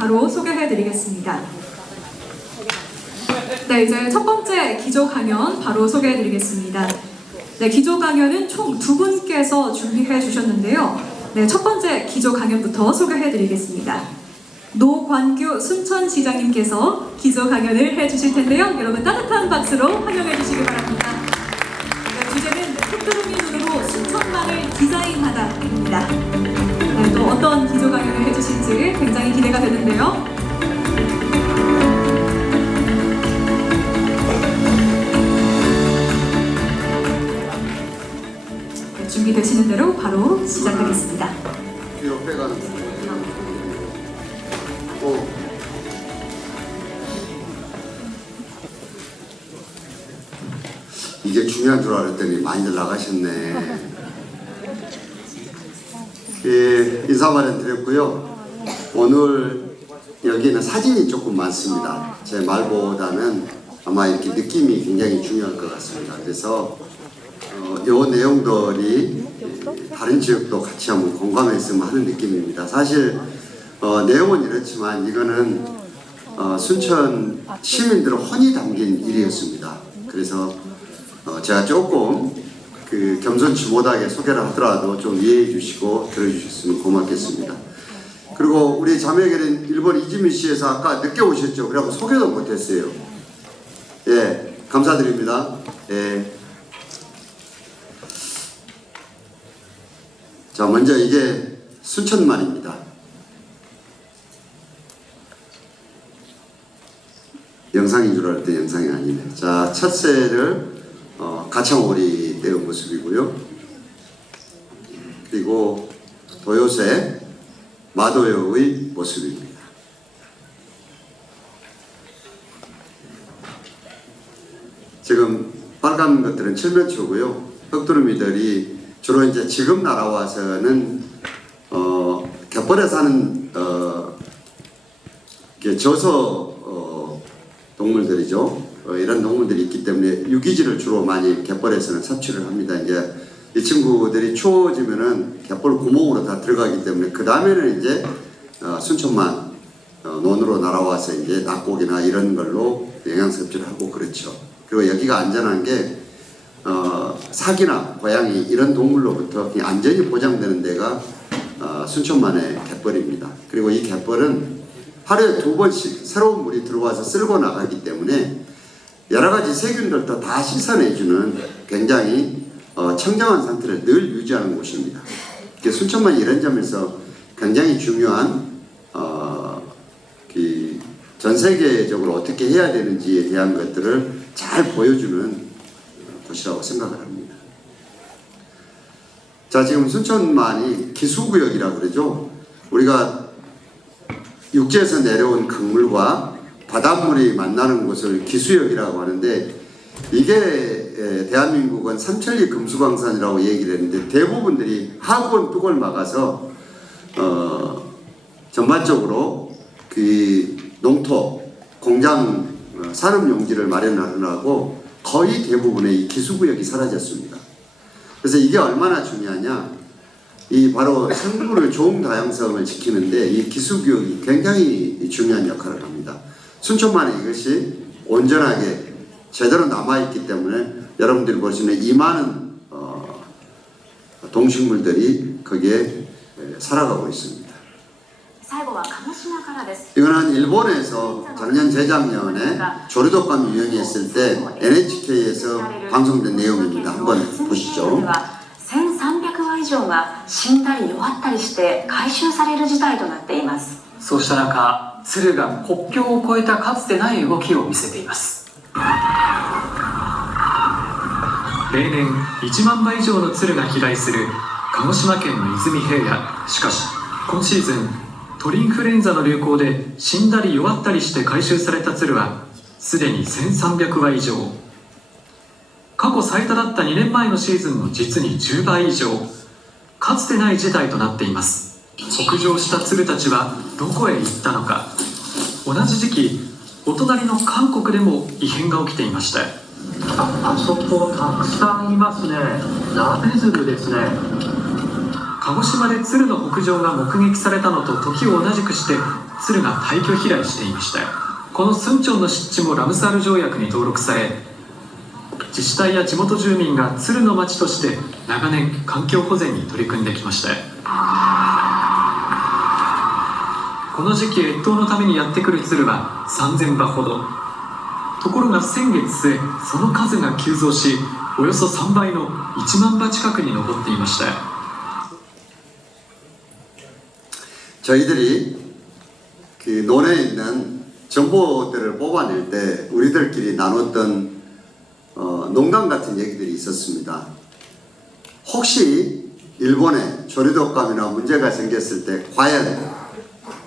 바로 소개해드리겠습니다. 네, 이제 첫 번째 기조 강연 바로 소개해드리겠습니다. 네, 기조 강연은 총 두 분께서 준비해 주셨는데요. 네, 첫 번째 기조 강연부터 소개해드리겠습니다. 노관규 순천시장님께서 기조 강연을 해주실 텐데요. 여러분 따뜻한 박수로 환영해 주시기 바랍니다. 네, 주제는 흑두루미 눈으로 순천만을 디자인하다입니다. 네, 또 어떤 기조 강연을 해주실지 굉장히 기대가 되는데요. 네, 준비되시는 대로 바로 시작하겠습니다. 뒤로 빼가는 거예요. 이게 중요한 줄 알았더니 많이들 나가셨네. 예, 인사 마련드렸고요. 오늘 여기는 사진이 조금 많습니다. 제 말보다는 아마 이렇게 느낌이 굉장히 중요할 것 같습니다. 그래서 요 내용들이 다른 지역도 같이 한번 공감했으면 하는 느낌입니다. 사실 내용은 이렇지만 이거는 순천 시민들의 혼이 담긴 일이었습니다. 그래서 제가 조금 겸손치 못하게 소개를 하더라도 좀 이해해 주시고 들어주셨으면 고맙겠습니다. 그리고 우리 자매결인 일본 이지미 씨에서 아까 늦게 오셨죠? 그래갖고 소개도 못했어요. 예, 감사드립니다. 예. 자, 먼저 이게 순천만입니다. 영상인 줄 알았더니 영상이 아니네. 자, 첫째를 가창오리 떼은 모습이고요. 그리고 도요새 마도요의 모습입니다. 지금 빨간 것들은 칠면초고요. 흑두루미들이 주로 이제 지금 날아와서는 갯벌에 사는 저서 동물들이죠. 이런 동물들이 있기 때문에 유기질을 주로 많이 갯벌에서는 섭취를 합니다. 이제 이 친구들이 추워지면은 갯벌 구멍으로 다 들어가기 때문에 그 다음에는 이제 순천만 논으로 날아와서 이제 낙고기나 이런 걸로 영양 섭취를 하고 그렇죠. 그리고 여기가 안전한 게 사기나 고양이 이런 동물로부터 안전이 보장되는 데가 순천만의 갯벌입니다. 그리고 이 갯벌은 하루에 2번씩 새로운 물이 들어와서 쓸고 나가기 때문에 여러 가지 세균들도 다 씻어내주는 굉장히 청정한 상태를 늘 유지하는 곳입니다. 순천만이 이런 점에서 굉장히 중요한 전 세계적으로 어떻게 해야 되는지에 대한 것들을 잘 보여주는 곳이라고 생각을 합니다. 자, 지금 순천만이 기수구역이라고 그러죠. 우리가 육지에서 내려온 강물과 바닷물이 만나는 곳을 기수역이라고 하는데 이게 대한민국은 삼천리 금수광산이라고 얘기를 했는데 대부분들이 하구원 뚝을 막아서 전반적으로 농토, 공장, 산업용지를 마련하느라고 거의 대부분의 이 기수구역이 사라졌습니다. 그래서 이게 얼마나 중요하냐, 이 바로 생물의 종다양성을 지키는데 이 기수구역이 굉장히 중요한 역할을 합니다. 순천만에 이것이 온전하게 제대로 남아있기 때문에 여러분들이 보시는 이 많은 동식물들이 거기에 살아가고 있습니다. 이거는 일본에서 작년 재작년에 조류독감이 유행했을 때 NHK에서 방송된 내용입니다. 한번 보시죠. 1300羽以上が死んだり弱ったりして回収される事態となっています。そうした中、鶴が国境を越えたかつてない動きを見せています。例年1万羽以上の鶴が飛来する鹿児島県の出水平野。しかし今シーズン鳥インフルエンザの流行で死んだり弱ったりして回収された鶴はすでに1300羽以上。過去最多だった2年前のシーズンの実に10倍以上、かつてない事態となっています。北上した鶴たちはどこへ行ったのか。同じ時期、お隣の韓国でも異変が起きていました。あそこたくさんいますね。ナベヅルですね。鹿児島で鶴の北上が目撃されたのと時を同じくして鶴が退去飛来していました。この寸長の湿地もラムサール条約に登録され、自治体や地元住民が鶴の町として長年環境保全に取り組んできました。この時期越冬のためにやってくる鶴は3000羽ほど。ところが先月末、その数が急増し、およそ3倍の1万羽近くに上っていました。 저희들이 그 논에 있는 정보들을 뽑아낼 때 우리들끼리 나눴던 농담 같은 얘기들이 있었습니다. 혹시 일본에 조류독감이나 문제가 생겼을 때 과연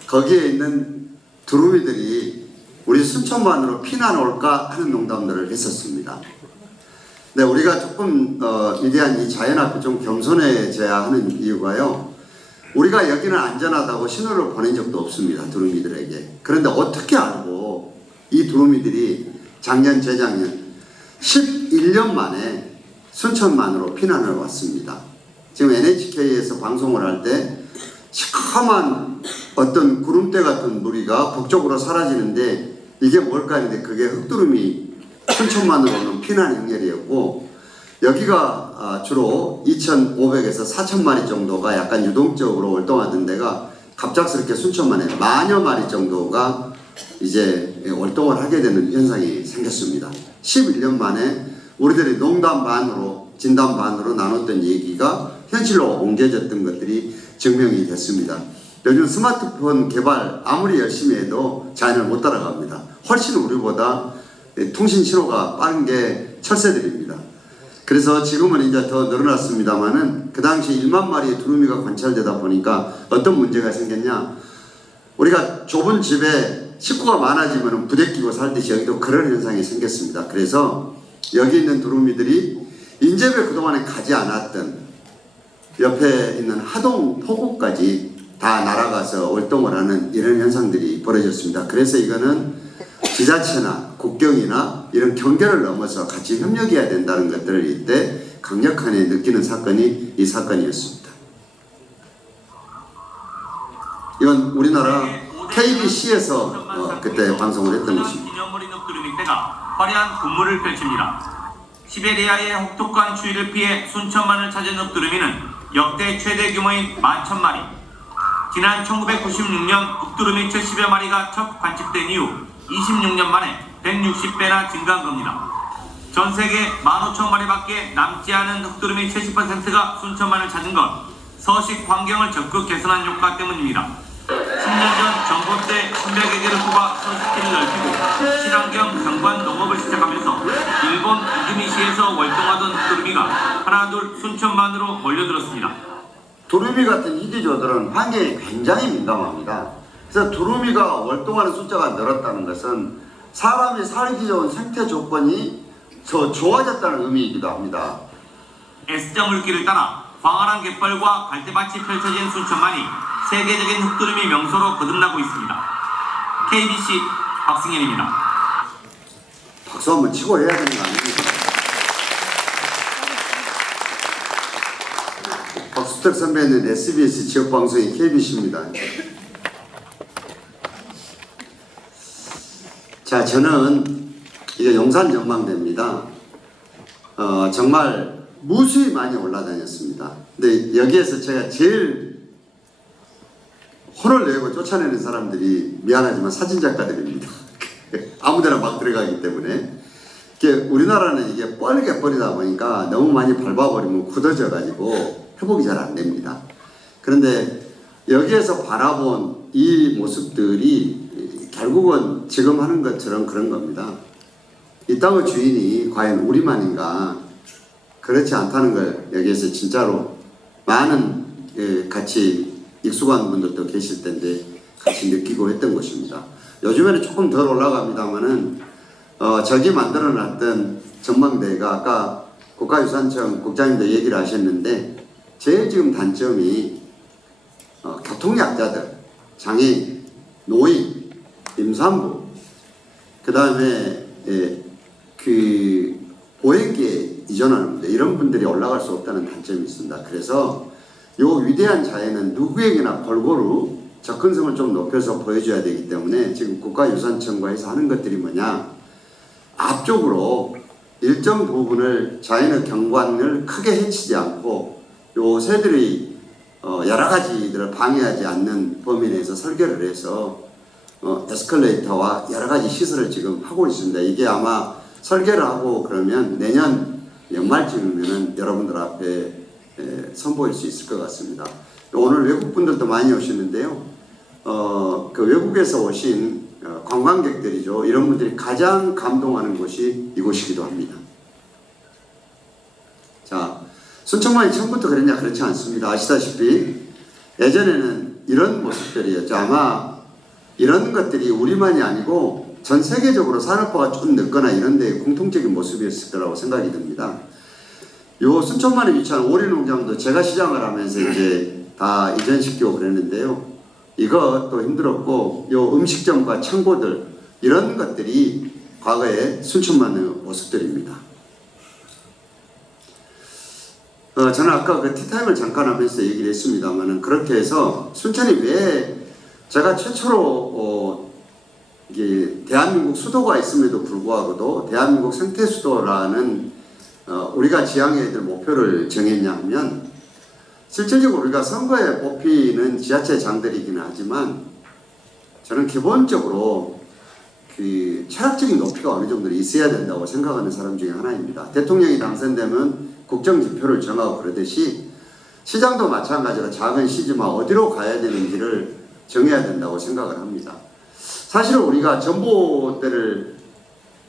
거기에 있는 두루미들이 우리 순천만으로 피난 올까 하는 농담들을 했었습니다. 네, 우리가 조금 위대한 이 자연 앞에 좀 겸손해져야 하는 이유가요. 우리가 여기는 안전하다고 신호를 보낸 적도 없습니다. 두루미들에게. 그런데 어떻게 알고 이 두루미들이 작년, 재작년 11년 만에 순천만으로 피난을 왔습니다. 지금 NHK에서 방송을 할 때 시커먼 어떤 구름대 같은 무리가 북쪽으로 사라지는데 이게 뭘까 했는데 그게 흑두루미 순천만으로 오는 피난 행렬이었고 여기가 주로 2,500에서 4,000마리 정도가 약간 유동적으로 월동하던 데가 갑작스럽게 순천만에 만여 마리 정도가 이제 월동을 하게 되는 현상이 생겼습니다. 11년 만에 우리들이 농담 반으로 진담 반으로 나눴던 얘기가 현실로 옮겨졌던 것들이 증명이 됐습니다. 요즘 스마트폰 개발 아무리 열심히 해도 자연을 못 따라갑니다. 훨씬 우리보다 통신 신호가 빠른 게 철새들입니다. 그래서 지금은 이제 더 늘어났습니다만은 그 당시 1만 마리의 두루미가 관찰되다 보니까 어떤 문제가 생겼냐. 우리가 좁은 집에 식구가 많아지면 부대 끼고 살듯이 여기도 그런 현상이 생겼습니다. 그래서 여기 있는 두루미들이 인접에 그동안에 가지 않았던 옆에 있는 하동 포구까지 다 날아가서 월동을 하는 이런 현상들이 벌어졌습니다. 그래서 이거는 지자체나 국경이나 이런 경계를 넘어서 같이 협력해야 된다는 것들을 이때 강력하게 느끼는 사건이 이 사건이었습니다. 이건 우리나라 KBC에서 그때 방송을 했던 것입니다. 화려한 군무를 펼칩니다. 시베리아의 혹독한 추위를 피해 순천만을 찾은 흑두루미는 역대 최대 규모인 11,000마리. 지난 1996년 흑두루미 70여 마리가 첫 관측된 이후 26년 만에 160배나 증가한 겁니다. 전 세계 15,000마리밖에 남지 않은 흑두루미 70%가 순천만을 찾은 건 서식 환경을 적극 개선한 효과 때문입니다. 10년 전 정부 때 300여 개를 뽑아 서식지를 넓히고 친환경 경관 농업을 시작하면서 일본 이즈미시에서 월동하던 흑두루미가 하나둘 순천만으로 몰려들었습니다. 두루미 같은 이디조들은 환경에 굉장히 민감합니다. 그래서 두루미가 월동하는 숫자가 늘었다는 것은 사람이 살기 좋은 생태 조건이 더 좋아졌다는 의미이기도 합니다. S자 물길을 따라 광활한 갯벌과 갈대밭이 펼쳐진 순천만이 세계적인 흑두루미 명소로 거듭나고 있습니다. KBC 박승현입니다. 박수 한번 치고 해야 되는 거 아닙니까? 박수택 선배는 SBS 지역방송의 KBC입니다. 자, 저는 이게 용산 전망대입니다. 정말 무수히 많이 올라다녔습니다. 근데 여기에서 제가 제일 혼을 내고 쫓아내는 사람들이 미안하지만 사진작가들입니다. 아무데나 막 들어가기 때문에. 우리나라는 이게 뻘게 뻘이다 보니까 너무 많이 밟아버리면 굳어져가지고 회복이 잘 안 됩니다. 그런데 여기에서 바라본 이 모습들이 결국은 지금 하는 것처럼 그런 겁니다. 이 땅의 주인이 과연 우리만인가? 그렇지 않다는 걸 여기에서 진짜로 많은 같이 익숙한 분들도 계실 텐데 같이 느끼고 했던 것입니다. 요즘에는 조금 덜 올라갑니다만은 저기 만들어놨던 전망대가 아까 국가유산청 국장님도 얘기를 하셨는데 제일 지금 단점이 교통약자들, 장애인, 노인, 임산부, 그 다음에 그 보행기에 이전하는 분들 이런 분들이 올라갈 수 없다는 단점이 있습니다. 그래서 요 위대한 자연은 누구에게나 골고루 접근성을 좀 높여서 보여줘야 되기 때문에 지금 국가유산청과 해서 하는 것들이 뭐냐, 앞쪽으로 일정 부분을 자연의 경관을 크게 해치지 않고 요 새들이 여러 가지들을 방해하지 않는 범위 내에서 설계를 해서 에스컬레이터와 여러 가지 시설을 지금 하고 있습니다. 이게 아마 설계를 하고 그러면 내년 연말쯤이면은 여러분들 앞에 선보일 수 있을 것 같습니다. 오늘 외국 분들도 많이 오시는데요. 그 외국에서 오신 관광객들이죠. 이런 분들이 가장 감동하는 곳이 이곳이기도 합니다. 자, 순천만이 처음부터 그랬냐? 그렇지 않습니다. 아시다시피 예전에는 이런 모습들이었죠. 아마 이런 것들이 우리만이 아니고 전 세계적으로 산업화가 좀 늦거나 이런 데의 공통적인 모습이었을 거라고 생각이 듭니다. 요 순천만에 위치한 오리농장도 제가 시장을 하면서 이제 다 이전시키고 그랬는데요. 이것도 힘들었고, 요 음식점과 창고들, 이런 것들이 과거의 순천만의 모습들입니다. 저는 아까 그 티타임을 잠깐 하면서 얘기를 했습니다만은, 그렇게 해서 순천이 왜 제가 최초로 이게 대한민국 수도가 있음에도 불구하고도 대한민국 생태 수도라는 우리가 지향해야 될 목표를 정했냐 하면, 실질적으로 우리가 선거에 뽑히는 지자체장들이기는 하지만 저는 기본적으로 그 철학적인 높이가 어느 정도 있어야 된다고 생각하는 사람 중에 하나입니다. 대통령이 당선되면 국정지표를 정하고 그러듯이 시장도 마찬가지로 작은 시지만 어디로 가야 되는지를 정해야 된다고 생각을 합니다. 사실 우리가 전봇대를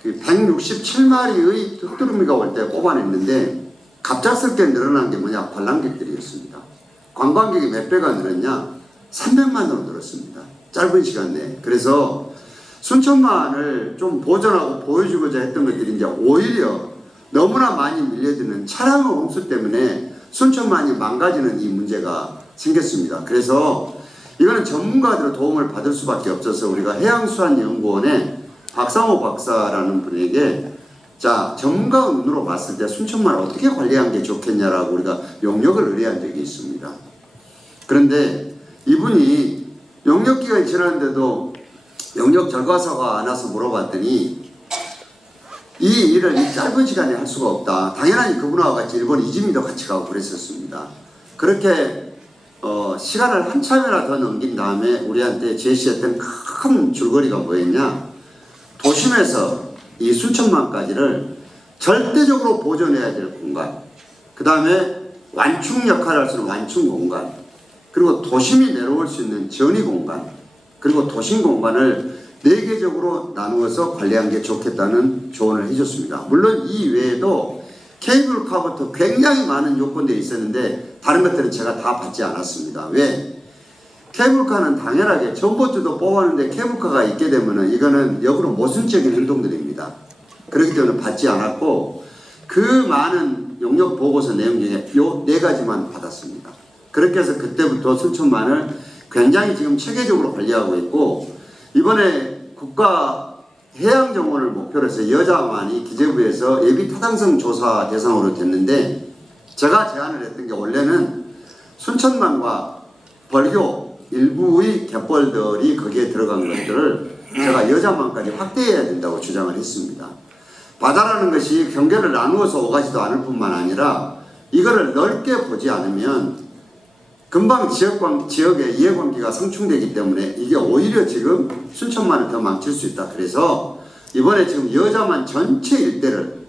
그 167마리의 뚝뚜루미가 올 때 뽑아냈는데 갑작스럽게 늘어난 게 뭐냐? 관람객들이었습니다. 관광객이 몇 배가 늘었냐? 300만으로 늘었습니다. 짧은 시간 내에. 그래서 순천만을 좀 보존하고 보여주고자 했던 것들이 이제 오히려 너무나 많이 밀려드는 차량의 홍수 때문에 순천만이 망가지는 이 문제가 생겼습니다. 그래서 이거는 전문가들의 도움을 받을 수밖에 없어서 우리가 해양수산연구원의 박상호 박사라는 분에게 자, 전문가 눈으로 봤을 때 순천만을 어떻게 관리하는 게 좋겠냐라고 우리가 용역을 의뢰한 적이 있습니다. 그런데 이분이 용역 기간이 지났는데도 용역 결과서가 안 와서 물어봤더니 이 일을 이 짧은 시간에 할 수가 없다. 당연히 그분하고 같이 일본 이지미도 같이 가고 그랬었습니다. 그렇게 시간을 한참이나 더 넘긴 다음에 우리한테 제시했던 큰 줄거리가 뭐였냐? 도심에서 이 순천만까지를 절대적으로 보존해야 될 공간, 그 다음에 완충 역할을 할 수 있는 완충 공간, 그리고 도심이 내려올 수 있는 전위 공간, 그리고 도심 공간을 4개적으로 나누어서 관리하는 게 좋겠다는 조언을 해줬습니다. 물론 이 외에도 케이블카부터 굉장히 많은 요건들이 있었는데 다른 것들은 제가 다 받지 않았습니다. 왜? 케이블카는 당연하게 전봇대도 뽑았는데 케이블카가 있게 되면은 이거는 역으로 모순적인 행동들입니다. 그렇기 때문에 받지 않았고 그 많은 용역 보고서 내용 중에 요 4가지만 받았습니다. 그렇게 해서 그때부터 순천만을 굉장히 지금 체계적으로 관리하고 있고 이번에 국가 해양정원을 목표로 해서 여자만이 기재부에서 예비 타당성 조사 대상으로 됐는데 제가 제안을 했던 게 원래는 순천만과 벌교 일부의 갯벌들이 거기에 들어간 것들을 제가 여자만까지 확대해야 된다고 주장을 했습니다. 바다라는 것이 경계를 나누어서 오가지도 않을 뿐만 아니라 이거를 넓게 보지 않으면 금방 지역의 이해관계가 상충되기 때문에 이게 오히려 지금 순천만을 더 망칠 수 있다. 그래서 이번에 지금 여자만 전체 일대를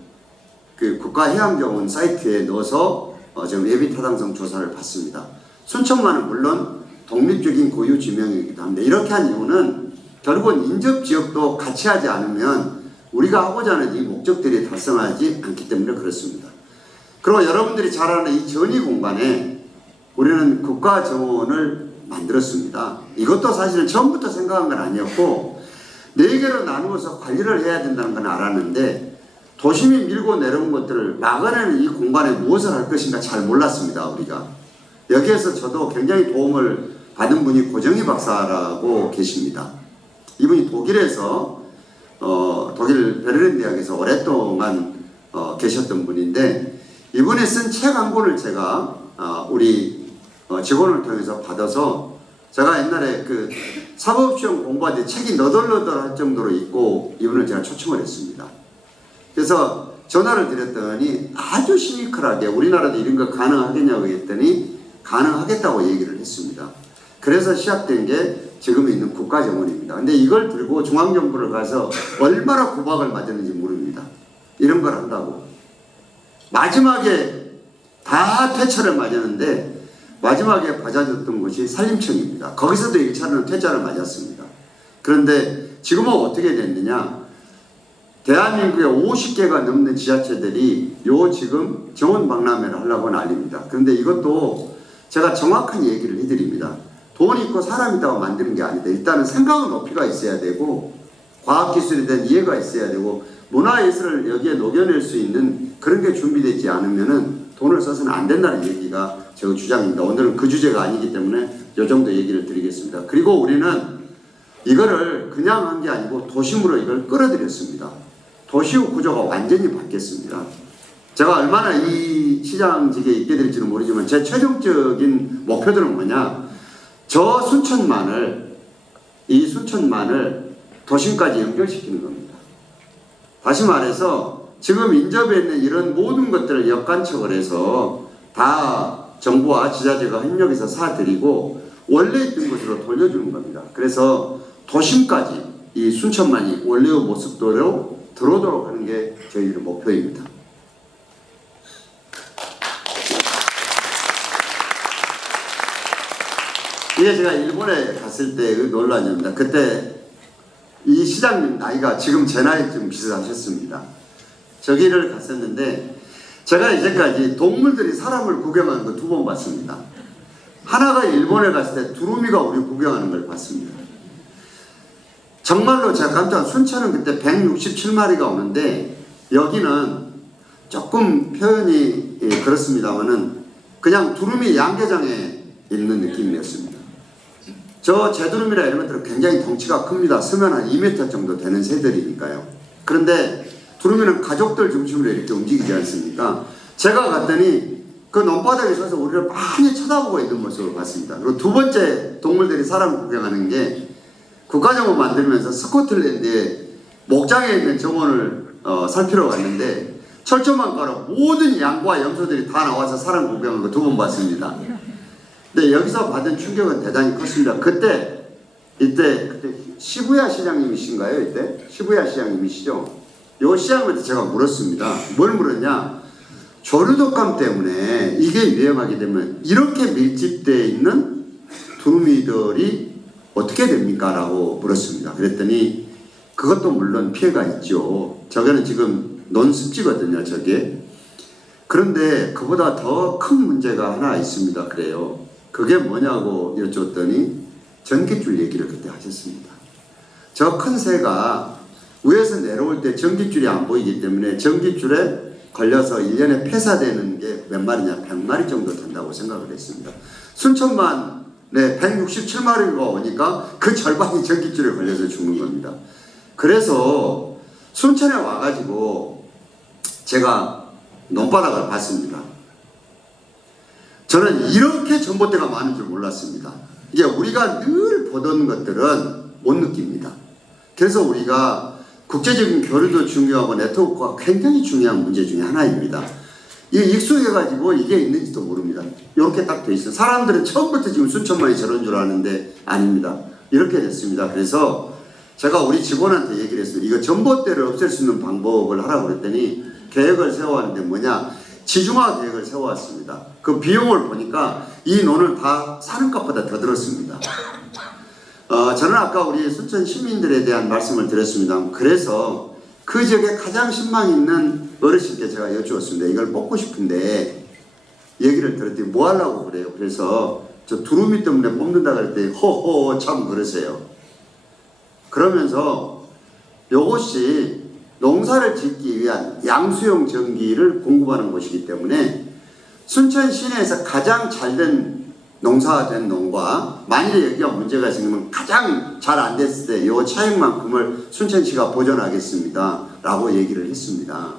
그 국가해양정원 사이트에 넣어서 지금 예비타당성 조사를 받습니다. 순천만은 물론 독립적인 고유 지명이기도 합니다. 이렇게 한 이유는 결국은 인접지역도 같이 하지 않으면 우리가 하고자 하는 이 목적들이 달성하지 않기 때문에 그렇습니다. 그리고 여러분들이 잘 아는 이 전위 공간에 우리는 국가정원을 만들었습니다. 이것도 사실은 처음부터 생각한 건 아니었고 4개로 나누어서 관리를 해야 된다는 건 알았는데 도심이 밀고 내려온 것들을 막아내는 이 공간에 무엇을 할 것인가 잘 몰랐습니다. 우리가. 여기에서 저도 굉장히 도움을 받은 분이 고정희 박사라고 계십니다. 이분이 독일에서 독일 베를린 대학에서 오랫동안 계셨던 분인데 이분이 쓴 책 한 권을 제가 우리 직원을 통해서 받아서 제가 옛날에 그 사법시험 공부할 때 책이 너덜너덜할 정도로 있고 이분을 제가 초청을 했습니다. 그래서 전화를 드렸더니 아주 시니컬하게 우리나라도 이런 거 가능하겠냐고 했더니 가능하겠다고 얘기를 했습니다. 그래서 시작된 게 지금 있는 국가정원입니다. 근데 이걸 들고 중앙정부를 가서 얼마나 구박을 맞았는지 모릅니다. 이런 걸 한다고. 마지막에 다 퇴짜를 맞았는데 마지막에 받아줬던 곳이 산림청입니다. 거기서도 1차로는 퇴짜를 맞았습니다. 그런데 지금은 어떻게 됐느냐? 대한민국에 50개가 넘는 지자체들이 요 지금 정원 박람회를 하려고 난립니다. 그런데 이것도 제가 정확한 얘기를 해드립니다. 돈 있고 사람 있다고 만드는 게 아니다. 일단은 생각의 높이가 있어야 되고 과학기술에 대한 이해가 있어야 되고 문화예술을 여기에 녹여낼 수 있는 그런 게 준비되지 않으면은 돈을 써서는 안 된다는 얘기가 제 주장입니다. 오늘은 그 주제가 아니기 때문에 이 정도 얘기를 드리겠습니다. 그리고 우리는 이거를 그냥 한 게 아니고 도심으로 이걸 끌어들였습니다. 도시의 구조가 완전히 바뀌었습니다. 제가 얼마나 이 시장직에 있게 될지는 모르지만 제 최종적인 목표들은 뭐냐? 저 순천만을 이 순천만을 도심까지 연결시키는 겁니다. 다시 말해서 지금 인접해 있는 이런 모든 것들을 역간척을 해서 다 정부와 지자체가 협력해서 사들이고 원래 있던 곳으로 돌려주는 겁니다. 그래서 도심까지 이 순천만이 원래의 모습대로 들어오도록 하는 게 저희들의 목표입니다. 이게 제가 일본에 갔을 때의 논란입니다. 그때 이 시장님 나이가 지금 제 나이쯤 비슷하셨습니다. 저기를 갔었는데 제가 이제까지 동물들이 사람을 구경하는 거 2번 봤습니다. 하나가 일본에 갔을 때 두루미가 우리 구경하는 걸 봤습니다. 정말로 제가 깜짝 순천은 그때 167마리가 오는데 여기는 조금 표현이 그렇습니다만은 그냥 두루미 양계장에 있는 느낌이었습니다. 저 제두루미라 이런 것들은 굉장히 덩치가 큽니다. 쓰면 한 2m 정도 되는 새들이니까요. 그런데 두루미는 가족들 중심으로 이렇게 움직이지 않습니까? 제가 갔더니 그 논바닥에 서서 우리를 많이 쳐다보고 있는 모습을 봤습니다. 그리고 두 번째 동물들이 사람을 구경하는 게 국가정원 만들면서 스코틀랜드에 목장에 있는 정원을 살피러 갔는데 철조망 가로 모든 양과 염소들이 다 나와서 사람 구경하는 거 2번 봤습니다. 근데 여기서 받은 충격은 대단히 컸습니다. 그때 시부야 시장님이신가요? 이때 시부야 시장님이시죠? 요 시장한테 제가 물었습니다. 뭘 물었냐? 조류독감 때문에 이게 유행하게 되면 이렇게 밀집되어 있는 두루미들이 어떻게 됩니까? 라고 물었습니다. 그랬더니 그것도 물론 피해가 있죠. 저게는 지금 논습지거든요. 저게. 그런데 그보다 더 큰 문제가 하나 있습니다. 그래요. 그게 뭐냐고 여쭈었더니 전깃줄 얘기를 그때 하셨습니다. 저 큰 새가 위에서 내려올 때 전깃줄이 안 보이기 때문에 전깃줄에 걸려서 1년에 폐사되는 게 몇 마리냐? 100마리 정도 된다고 생각을 했습니다. 순천만에 167마리가 오니까 그 절반이 전깃줄에 걸려서 죽는 겁니다. 그래서 순천에 와가지고 제가 논바닥을 봤습니다. 저는 이렇게 전봇대가 많은 줄 몰랐습니다. 이게 우리가 늘 보던 것들은 못 느낍니다. 그래서 우리가 국제적인 교류도 중요하고 네트워크가 굉장히 중요한 문제 중에 하나입니다. 이게 익숙해가지고 이게 있는지도 모릅니다. 이렇게 딱 돼 있어요. 사람들은 처음부터 지금 순천만이 저런 줄 아는데 아닙니다. 이렇게 됐습니다. 그래서 제가 우리 직원한테 얘기를 했습니다. 이거 전봇대를 없앨 수 있는 방법을 하라고 그랬더니 계획을 세워왔는데 뭐냐? 지중화 계획을 세워왔습니다. 그 비용을 보니까 이 논을 다 사는 값보다 더 들었습니다. 저는 아까 우리 순천 시민들에 대한 말씀을 드렸습니다. 그래서 그 지역에 가장 신망 있는 어르신께 제가 여쭈었습니다. 이걸 뽑고 싶은데 얘기를 들었더니 뭐 하려고 그래요? 그래서 저 두루미 때문에 뽑는다 그랬더니 호호 참 그러세요. 그러면서 요것이 농사를 짓기 위한 양수용 전기를 공급하는 곳이기 때문에 순천 시내에서 가장 잘된 농사된 농과 만일에 여기가 문제가 생기면 가장 잘 안 됐을 때 이 차익만큼을 순천시가 보전하겠습니다 라고 얘기를 했습니다.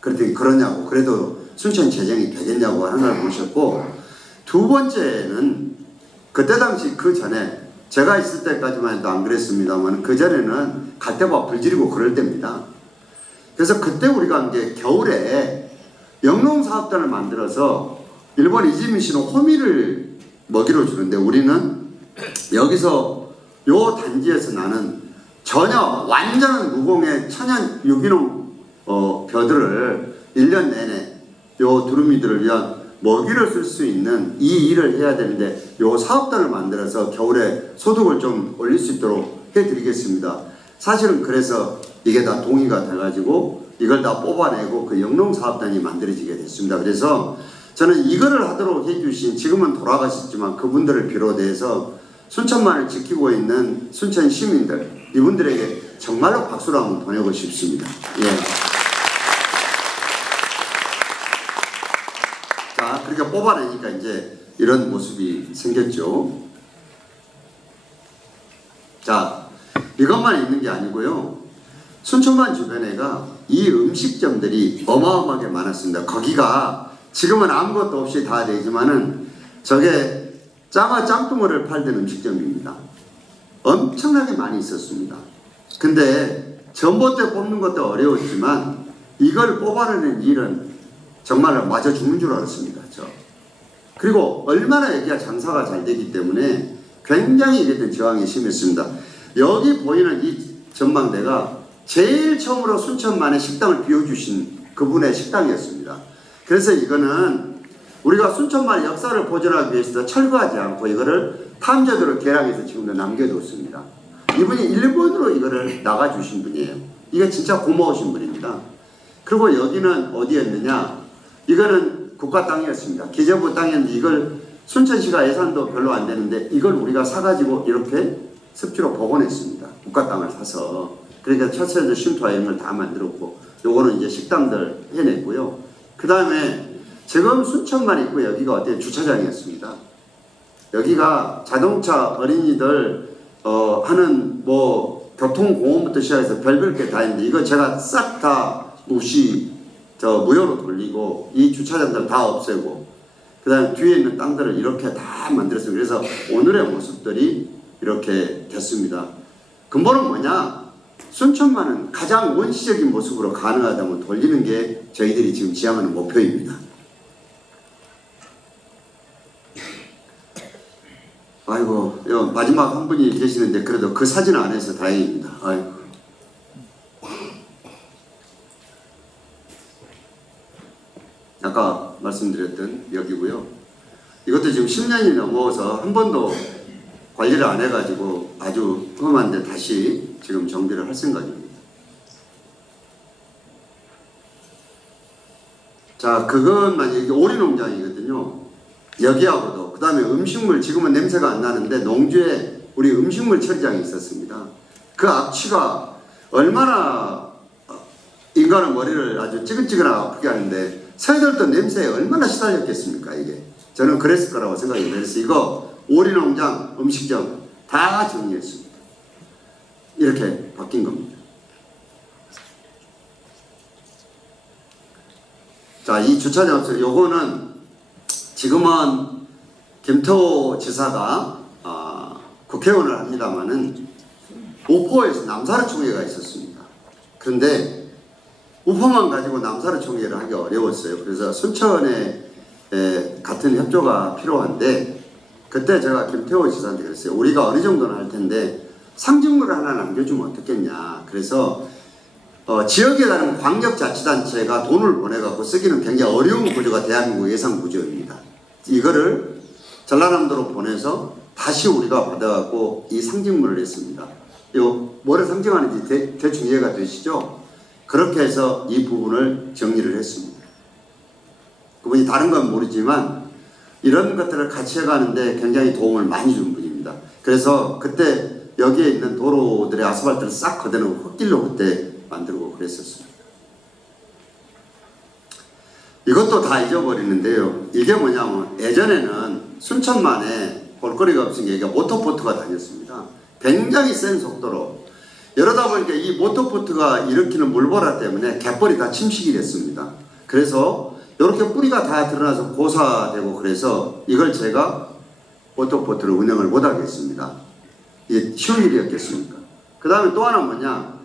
그랬더니 그러냐고, 그래도 순천 재정이 되겠냐고 하는 걸 보셨고, 두 번째는 그때 당시 그 전에 제가 있을 때까지만 해도 안 그랬습니다만 그 전에는 갈대밭 불지르고 그럴 때입니다. 그래서 그때 우리가 이제 겨울에 영농사업단을 만들어서 일본 이지미 씨는 호미를 먹이로 주는데 우리는 여기서 요 단지에서 나는 전혀 완전 무공의 천연 유기농 벼들을 1년 내내 요 두루미들을 위한 먹이를 쓸 수 있는 이 일을 해야 되는데 요 사업단을 만들어서 겨울에 소득을 좀 올릴 수 있도록 해드리겠습니다. 사실은 그래서 이게 다 동의가 돼가지고 이걸 다 뽑아내고 그 영농사업단이 만들어지게 됐습니다. 그래서 저는 이거를 하도록 해주신 지금은 돌아가셨지만 그분들을 비롯해서 순천만을 지키고 있는 순천 시민들 이분들에게 정말로 박수를 한번 보내고 싶습니다. 예. 자, 그렇게 뽑아내니까 이제 이런 모습이 생겼죠. 자, 이것만 있는 게 아니고요. 순천만 주변에가 이 음식점들이 어마어마하게 많았습니다. 거기가 지금은 아무것도 없이 다 되지만은 저게 장어 짬뽕을 팔던 음식점입니다. 엄청나게 많이 있었습니다. 근데 전봇대 뽑는 것도 어려웠지만 이걸 뽑아내는 일은 정말 맞아 죽는 줄 알았습니다. 그리고 얼마나 여기가 장사가 잘 되기 때문에 굉장히 이랬던 저항이 심했습니다. 여기 보이는 이 전망대가 제일 처음으로 순천만의 식당을 비워주신 그분의 식당이었습니다. 그래서 이거는 우리가 순천만의 역사를 보존하기 위해서 철거하지 않고 이거를 탐조대로 개량해서 지금도 남겨뒀습니다. 이분이 일본으로 이거를 나가주신 분이에요. 이게 진짜 고마우신 분입니다. 그리고 여기는 어디였느냐? 이거는 국가 땅이었습니다. 기재부 땅이었는데 이걸 순천시가 예산도 별로 안 되는데 이걸 우리가 사가지고 이렇게 습지로 복원했습니다. 국가 땅을 사서. 그러니까 철새도 쉼터와 이런 걸 다 만들었고 요거는 이제 식당들 해냈고요. 그 다음에 지금 순천만 있고 여기가 어때요? 주차장이었습니다. 여기가 자동차 어린이들 하는 뭐 교통공원부터 시작해서 별별 게 다 있는데 이거 제가 싹 다 무료로 돌리고 이 주차장들 다 없애고 그 다음에 뒤에 있는 땅들을 이렇게 다 만들었어요. 그래서 오늘의 모습들이 이렇게 됐습니다. 근본은 뭐냐? 순천만은 가장 원시적인 모습으로 가능하다면 돌리는 게 저희들이 지금 지향하는 목표입니다. 아이고, 마지막 한 분이 계시는데 그래도 그 사진 안 해서 다행입니다. 아이고. 아까 말씀드렸던 여기고요. 이것도 지금 10년이 넘어서 한 번도 관리를 안 해가지고 아주 험한데 다시 지금 정비를 할 생각입니다. 자, 그것만 이게 오리농장이거든요. 여기하고도 그 다음에 음식물 지금은 냄새가 안 나는데 농주에 우리 음식물 처리장이 있었습니다. 그 악취가 얼마나 인간의 머리를 아주 찌근찌근하게 아프게 하는데 새들도 냄새에 얼마나 시달렸겠습니까 이게. 저는 그랬을 거라고 생각해요. 그래서 이거 오리농장, 음식점 다 정리했습니다. 이렇게 바뀐 겁니다. 자, 이 주차장, 요거는 지금은 김태호 지사가 국회의원을 합니다만은 우포에서 남사르 총회가 있었습니다. 그런데 우포만 가지고 남사르 총회를 하기 어려웠어요. 그래서 순천에 같은 협조가 필요한데 그때 제가 김태호 지사한테 그랬어요. 우리가 어느 정도는 할 텐데 상징물을 하나 남겨주면 어떻겠냐. 그래서 지역에 다른 광역자치단체가 돈을 보내갖고 쓰기는 굉장히 어려운 구조가 대한민국 예산 구조입니다. 이거를 전라남도로 보내서 다시 우리가 받아갖고 이 상징물을 했습니다. 뭐를 상징하는지 대충 이해가 되시죠? 그렇게 해서 이 부분을 정리를 했습니다. 그분이 다른 건 모르지만 이런 것들을 같이 해가는데 굉장히 도움을 많이 준 분입니다. 그래서 그때 여기에 있는 도로들의 아스팔트를 싹 걷어내고 흙길로 그때 만들고 그랬었습니다. 이것도 다 잊어버리는데요. 이게 뭐냐면 예전에는 순천만에 볼거리가 없으니까 이게 모터보트가 다녔습니다. 굉장히 센 속도로. 이러다 보니까 이 모터보트가 일으키는 물보라 때문에 갯벌이 다 침식이 됐습니다. 그래서 이렇게 뿌리가 다 드러나서 고사되고 그래서 이걸 제가 모터보트를 운영을 못하게 했습니다. 이게 쉬운 일이었겠습니까? 그 다음에 또 하나 뭐냐,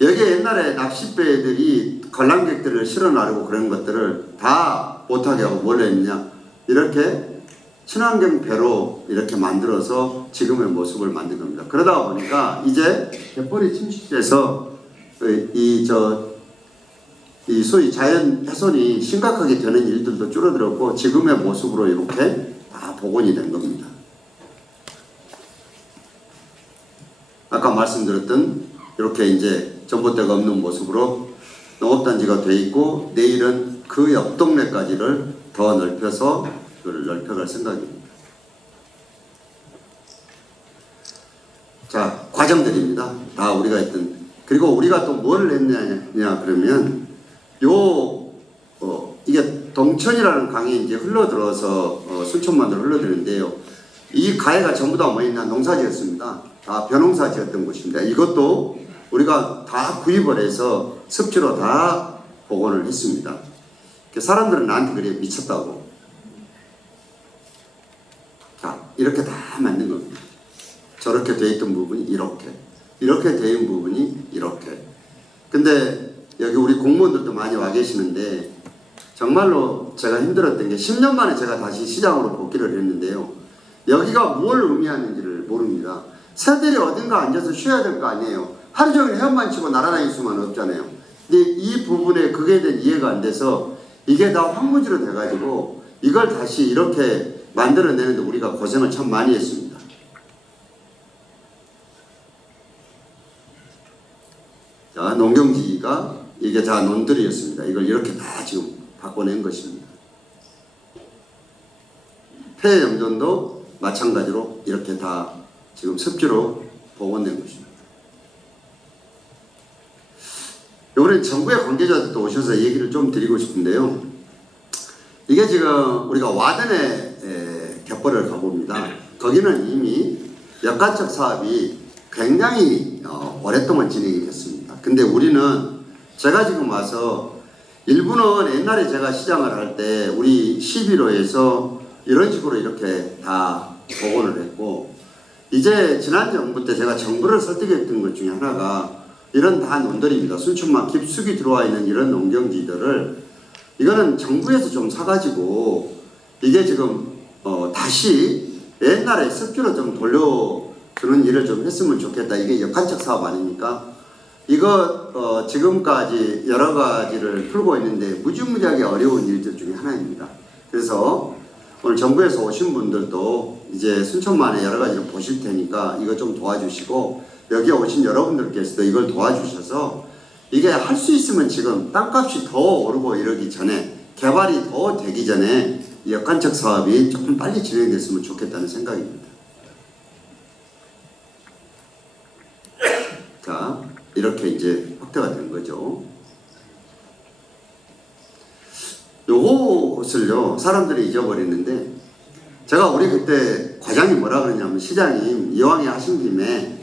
여기에 옛날에 낚싯배들이 관람객들을 실어 나르고 그런 것들을 다 못하게 하고 뭘 했느냐, 이렇게 친환경 배로 이렇게 만들어서 지금의 모습을 만든 겁니다. 그러다 보니까 이제 갯벌이 침식돼서 이 소위 자연 훼손이 심각하게 되는 일들도 줄어들었고 지금의 모습으로 이렇게 다 복원이 된 겁니다. 아까 말씀드렸던 이렇게 이제 전봇대가 없는 모습으로 농업단지가 돼 있고 내일은 그 옆 동네까지를 더 넓혀서 그걸 넓혀갈 생각입니다. 자, 과정들입니다. 다 우리가 했던. 그리고 우리가 또 뭘 했냐 그러면 이게 동천이라는 강이 이제 흘러들어서 순천만으로 흘러드는데요. 이 가해가 전부 다 뭐였냐, 농사지였습니다. 다 벼농사지였던 곳입니다. 이것도 우리가 다 구입을 해서 습지로 다 복원을 했습니다. 사람들은 나한테 그래 미쳤다고. 자, 이렇게 다 만든 겁니다. 저렇게 돼 있던 부분이 이렇게 돼 있는 부분이 이렇게. 근데 여기 우리 공무원들도 많이 와 계시는데 정말로 제가 힘들었던 게 10년 만에 제가 다시 시장으로 복귀를 했는데요. 여기가 뭘 의미하는지를 모릅니다. 새들이 어딘가 앉아서 쉬어야 될 거 아니에요. 하루 종일 헤엄만 치고 날아다닐 수만 없잖아요. 근데 이 부분에 그게 대한 이해가 안 돼서 이게 다 황무지로 돼가지고 이걸 다시 이렇게 만들어내는데 우리가 고생을 참 많이 했습니다. 자, 농경지가 이게 다 논들이었습니다. 이걸 이렇게 다 지금 바꿔낸 것입니다. 폐염전도 마찬가지로 이렇게 다 지금 습지로 복원된 것입니다. 이번엔 정부의 관계자들도 오셔서 얘기를 좀 드리고 싶은데요. 이게 지금 우리가 와든에 갯벌을 가봅니다. 거기는 이미 역간척 사업이 굉장히 오랫동안 진행이 됐습니다. 근데 우리는 제가 지금 와서 일부는 옛날에 제가 시장을 할 때 우리 11호에서 이런 식으로 이렇게 다 복원을 했고, 이제 지난 정부 때 제가 정부를 설득했던 것 중에 하나가 이런 다 논들입니다. 순천만 깊숙이 들어와 있는 이런 농경지들을 이거는 정부에서 좀 사가지고 이게 지금 다시 옛날에 습지로 좀 돌려주는 일을 좀 했으면 좋겠다. 이게 역간척 사업 아닙니까? 이거 지금까지 여러 가지를 풀고 있는데 무지무지하게 어려운 일들 중에 하나입니다. 그래서 오늘 정부에서 오신 분들도 이제 순천만에 여러 가지를 보실 테니까 이거 좀 도와주시고, 여기에 오신 여러분들께서도 이걸 도와주셔서 이게 할 수 있으면 지금 땅값이 더 오르고 이러기 전에, 개발이 더 되기 전에 역간척 사업이 조금 빨리 진행됐으면 좋겠다는 생각입니다. 자, 이렇게 이제 확대가 된 거죠. 요것을요, 사람들이 잊어버리는데, 제가 우리 그때 과장이 뭐라 그러냐면, 시장님 이왕에 하신 김에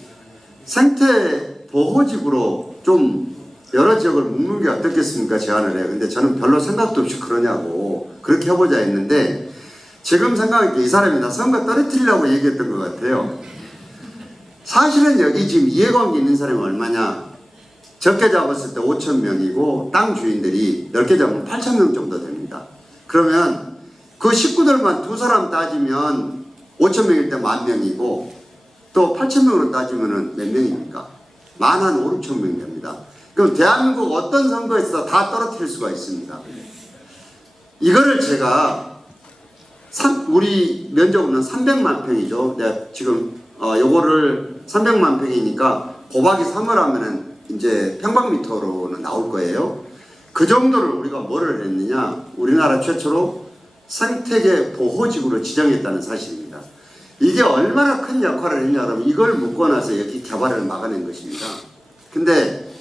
생태 보호지구로 좀 여러 지역을 묶는 게 어떻겠습니까? 제안을 해요. 근데 저는 별로 생각도 없이 그러냐고 그렇게 해보자 했는데, 지금 생각하니까 이 사람이 나 선거 떨어뜨리려고 얘기했던 것 같아요. 사실은 여기 지금 이해관계 있는 사람이 얼마냐? 적게 잡았을 때 5,000명이고 땅 주인들이 넓게 잡으면 8,000명 정도 됩니다. 그러면 그 식구들만 두 사람 따지면 5,000명일 때 10,000명이고, 또 8,000명으로 따지면 몇 명입니까? 15,000, 6,000명 됩니다. 그럼 대한민국 어떤 선거에서 다 떨어뜨릴 수가 있습니다. 이거를 제가 우리 면적은 300만 평이죠. 내가 지금 요거를 300만 평이니까 곱하기 3을 하면은 이제 평방미터로는 나올 거예요. 그 정도를 우리가 뭐를 했느냐, 우리나라 최초로 생태계 보호지구로 지정했다는 사실입니다. 이게 얼마나 큰 역할을 했냐면 이걸 묶고 나서 여기 개발을 막아낸 것입니다. 근데